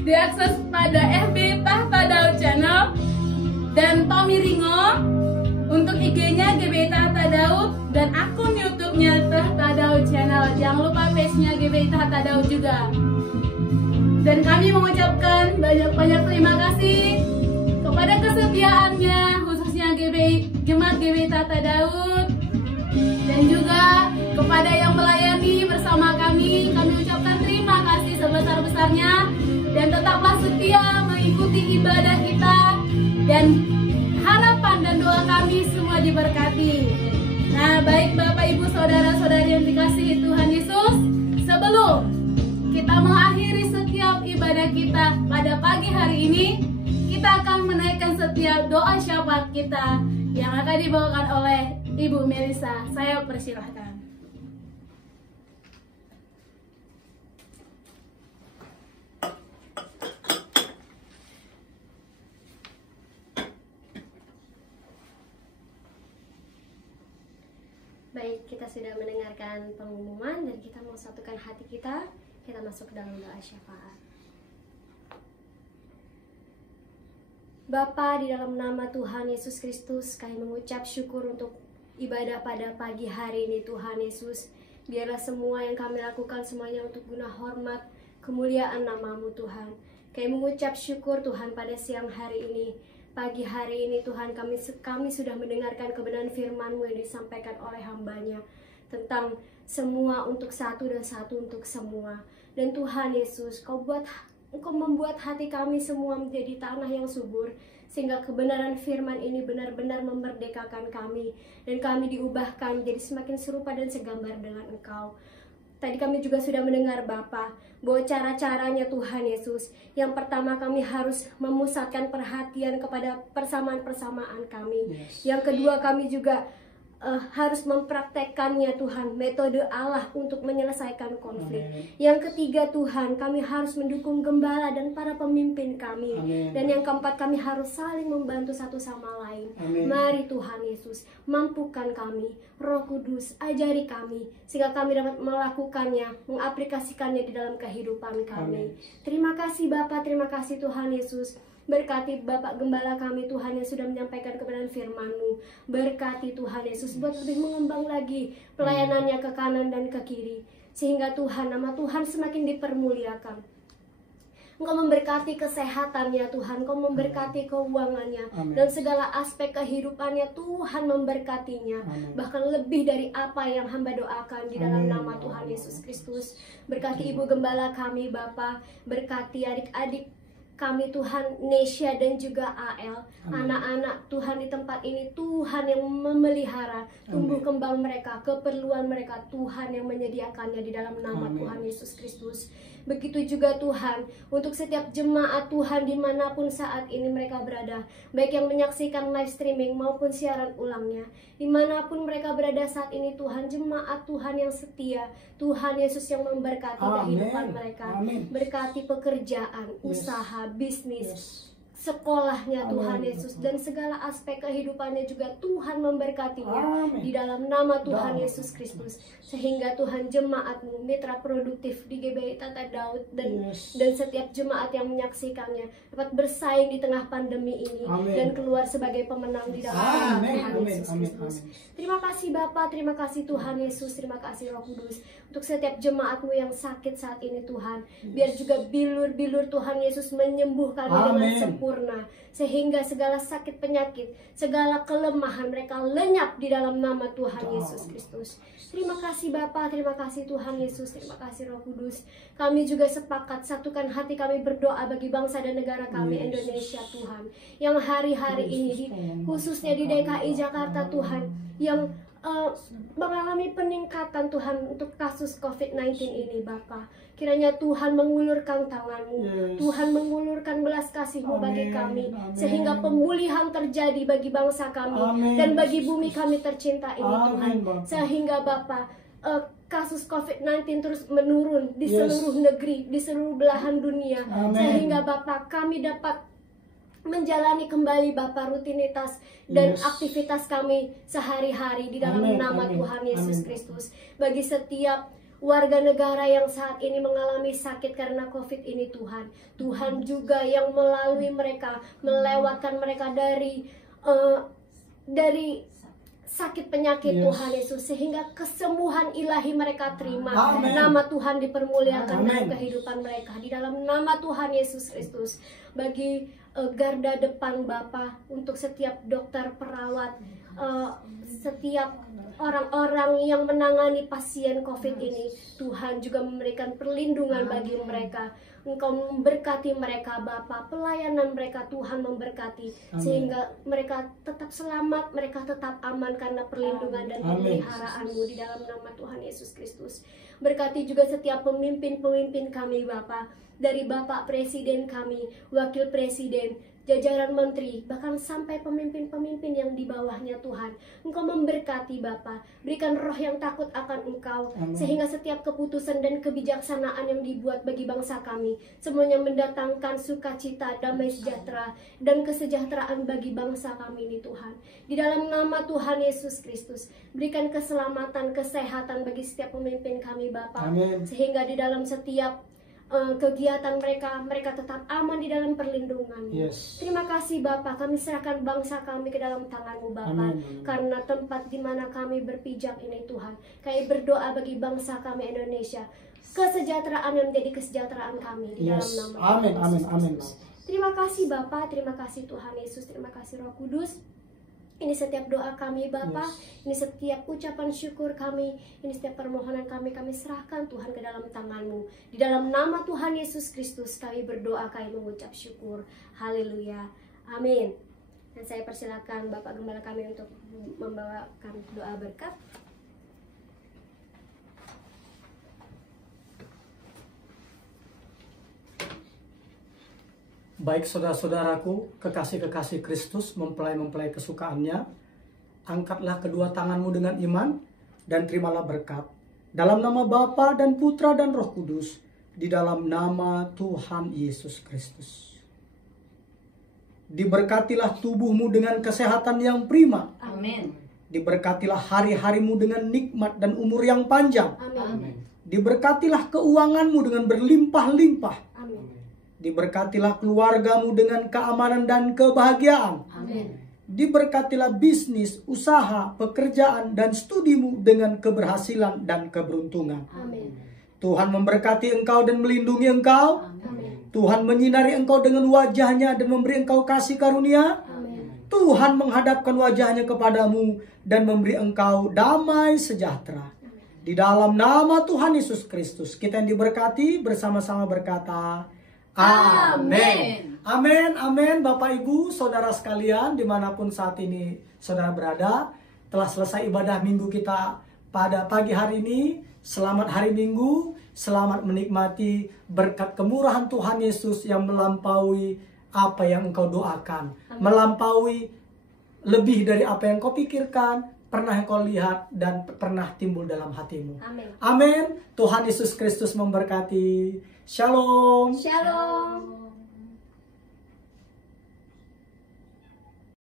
diakses pada FB Tahta Daud Channel dan Tommy Ringo untuk IG-nya GBI Tahta Daud dan akun YouTube-nya Tahta Daud Channel. Jangan lupa page-nya GBI Tahta Daud juga. Dan kami mengucapkan banyak-banyak terima kasih kepada kesetiaannya, khususnya Jemaat GBI Tahta Daud, dan juga kepada yang melayani bersama kami. Kami ucapkan terima kasih sebesar-besarnya, dan tetaplah setia mengikuti ibadah kita, dan harapan dan doa kami semua diberkati. Nah, baik Bapak Ibu saudara-saudari yang dikasihi Tuhan Yesus, sebelum kita mengakhiri setiap ibadah kita pada pagi hari ini, kita akan menaikkan setiap doa syafaat kita yang akan dibawakan oleh Ibu Melisa. Saya persilahkan. Baik, kita sudah mendengarkan pengumuman dan kita mau satukan hati kita masuk ke dalam doa syafaat. Bapa, di dalam nama Tuhan Yesus Kristus, kami mengucap syukur untuk ibadah pada pagi hari ini Tuhan Yesus. Biarlah semua yang kami lakukan semuanya untuk guna hormat, kemuliaan nama-Mu Tuhan. Kami mengucap syukur Tuhan pada siang hari ini. Pagi hari ini Tuhan kami sudah mendengarkan kebenaran firman-Mu yang disampaikan oleh hamba-Nya tentang semua untuk satu dan satu untuk semua. Dan Tuhan Yesus, Engkau membuat hati kami semua menjadi tanah yang subur, sehingga kebenaran firman ini benar-benar memerdekakan kami, dan kami diubahkan menjadi semakin serupa dan segambar dengan Engkau. Tadi kami juga sudah mendengar Bapa, bahwa cara-caranya Tuhan Yesus, yang pertama kami harus memusatkan perhatian kepada persamaan-persamaan kami. Yang kedua kami juga harus mempraktekkannya Tuhan, metode Allah untuk menyelesaikan konflik. Yang ketiga Tuhan, kami harus mendukung gembala dan para pemimpin kami. Dan yang keempat, kami harus saling membantu satu sama lain. Mari Tuhan Yesus, mampukan kami, Roh Kudus, ajari kami, sehingga kami dapat melakukannya, mengaplikasikannya di dalam kehidupan kami. Terima kasih Bapa, terima kasih Tuhan Yesus. Berkati Bapak Gembala kami Tuhan yang sudah menyampaikan kebenaran firman-Mu. Berkati Tuhan Yesus buat lebih mengembang lagi pelayanannya ke kanan dan ke kiri, sehingga Tuhan, nama Tuhan semakin dipermuliakan. Engkau memberkati kesehatannya Tuhan, Engkau memberkati keuangannya, dan segala aspek kehidupannya Tuhan memberkatinya. Bahkan lebih dari apa yang hamba doakan di dalam nama Tuhan Yesus Kristus. Berkati Ibu Gembala kami Bapa, berkati adik-adik kami Tuhan, Nesya dan juga AL, anak-anak Tuhan di tempat ini, Tuhan yang memelihara tumbuh kembang mereka, keperluan mereka, Tuhan yang menyediakannya di dalam nama Tuhan Yesus Kristus. Begitu juga Tuhan, untuk setiap jemaat Tuhan dimanapun saat ini mereka berada, baik yang menyaksikan live streaming maupun siaran ulangnya, dimanapun mereka berada saat ini Tuhan, jemaat Tuhan yang setia, Tuhan Yesus yang memberkati kehidupan mereka, berkati pekerjaan, usaha, bisnis, sekolahnya Tuhan Yesus, dan segala aspek kehidupannya juga Tuhan memberkatinya di dalam nama Tuhan Yesus Kristus, sehingga Tuhan jemaat-Mu, mitra produktif di GBI Tata Daud dan setiap jemaat yang menyaksikannya dapat bersaing di tengah pandemi ini dan keluar sebagai pemenang di dalam nama Tuhan Yesus Kristus. Terima kasih Bapa, terima kasih Tuhan Yesus, terima kasih Roh Kudus untuk setiap jemaat-Mu yang sakit saat ini Tuhan, biar juga bilur-bilur Tuhan Yesus menyembuhkan dengan sempurna, sehingga segala sakit penyakit, segala kelemahan mereka lenyap di dalam nama Tuhan Yesus Kristus. Terima kasih Bapa, terima kasih Tuhan Yesus, terima kasih Roh Kudus. Kami juga sepakat satukan hati kami berdoa bagi bangsa dan negara kami Indonesia Tuhan, yang hari-hari ini khususnya di DKI Jakarta Tuhan, yang mengalami peningkatan Tuhan untuk kasus COVID-19 ini Bapa. Kiranya Tuhan mengulurkan tangan-Mu, Tuhan mengulurkan belas kasih-Mu bagi kami, sehingga pemulihan terjadi bagi bangsa kami dan bagi bumi kami tercinta ini Tuhan. Sehingga Bapa, kasus COVID-19 terus menurun di seluruh negeri, di seluruh belahan dunia, sehingga Bapa kami dapat menjalani kembali Bapa rutinitas dan aktivitas kami sehari-hari di dalam nama Tuhan Yesus Kristus. Bagi setiap warga negara yang saat ini mengalami sakit karena COVID ini Tuhan, Tuhan juga yang melalui mereka, melewatkan mereka dari sakit penyakit Tuhan Yesus, sehingga kesembuhan ilahi mereka terima. Nama Tuhan dipermuliakan dalam kehidupan mereka di dalam nama Tuhan Yesus Kristus. Bagi garda depan Bapa, untuk setiap dokter, perawat, setiap orang-orang yang menangani pasien COVID ini, Tuhan juga memberikan perlindungan bagi mereka. Engkau memberkati mereka Bapa, pelayanan mereka Tuhan memberkati, sehingga mereka tetap selamat, mereka tetap aman karena perlindungan dan pemeliharaan-Mu di dalam nama Tuhan Yesus Kristus. Berkati juga setiap pemimpin-pemimpin kami Bapa, dari Bapak Presiden kami, Wakil Presiden, jajaran menteri, bahkan sampai pemimpin-pemimpin yang di bawahnya Tuhan. Engkau memberkati Bapa, berikan roh yang takut akan Engkau, sehingga setiap keputusan dan kebijaksanaan yang dibuat bagi bangsa kami, semuanya mendatangkan sukacita, damai sejahtera, dan kesejahteraan bagi bangsa kami ini Tuhan. Di dalam nama Tuhan Yesus Kristus, berikan keselamatan, kesehatan bagi setiap pemimpin kami Bapa, sehingga di dalam setiap kegiatan mereka tetap aman di dalam perlindungan. Terima kasih Bapa, kami serahkan bangsa kami ke dalam tangan-Mu Bapa, karena tempat di mana kami berpijak ini Tuhan, kami berdoa bagi bangsa kami Indonesia, kesejahteraan yang menjadi kesejahteraan kami di dalam nama Tuhan Yesus. Terima kasih Bapa, terima kasih Tuhan Yesus, terima kasih Roh Kudus. Ini setiap doa kami Bapa, ini setiap ucapan syukur kami, ini setiap permohonan kami serahkan Tuhan ke dalam tangan-Mu. Di dalam nama Tuhan Yesus Kristus kami berdoa, kami mengucap syukur. Haleluya. Amin. Dan saya persilakan Bapak Gembala kami untuk membawakan doa berkat. Baik saudara-saudaraku, kekasih-kekasih Kristus, mempelai-mempelai kesukaannya, angkatlah kedua tanganmu dengan iman dan terimalah berkat. Dalam nama Bapa dan Putra dan Roh Kudus, di dalam nama Tuhan Yesus Kristus. Diberkatilah tubuhmu dengan kesehatan yang prima. Amin. Diberkatilah hari-harimu dengan nikmat dan umur yang panjang. Amin. Diberkatilah keuanganmu dengan berlimpah-limpah. Amin. Diberkatilah keluargamu dengan keamanan dan kebahagiaan. Amin. Diberkatilah bisnis, usaha, pekerjaan, dan studimu dengan keberhasilan dan keberuntungan. Amin. Tuhan memberkati engkau dan melindungi engkau. Amin. Tuhan menyinari engkau dengan wajahnya dan memberi engkau kasih karunia. Amin. Tuhan menghadapkan wajahnya kepadamu dan memberi engkau damai sejahtera. Di dalam nama Tuhan Yesus Kristus, kita yang diberkati bersama-sama berkata, Amin. Amin, amin. Bapak, Ibu, saudara sekalian, dimanapun saat ini saudara berada, telah selesai ibadah minggu kita pada pagi hari ini. Selamat hari Minggu, selamat menikmati berkat kemurahan Tuhan Yesus yang melampaui apa yang engkau doakan. Amin. Melampaui lebih dari apa yang kau pikirkan, pernah yang kau lihat, dan pernah timbul dalam hatimu. Amin. Amin. Tuhan Yesus Kristus memberkati. Shalom. Shalom.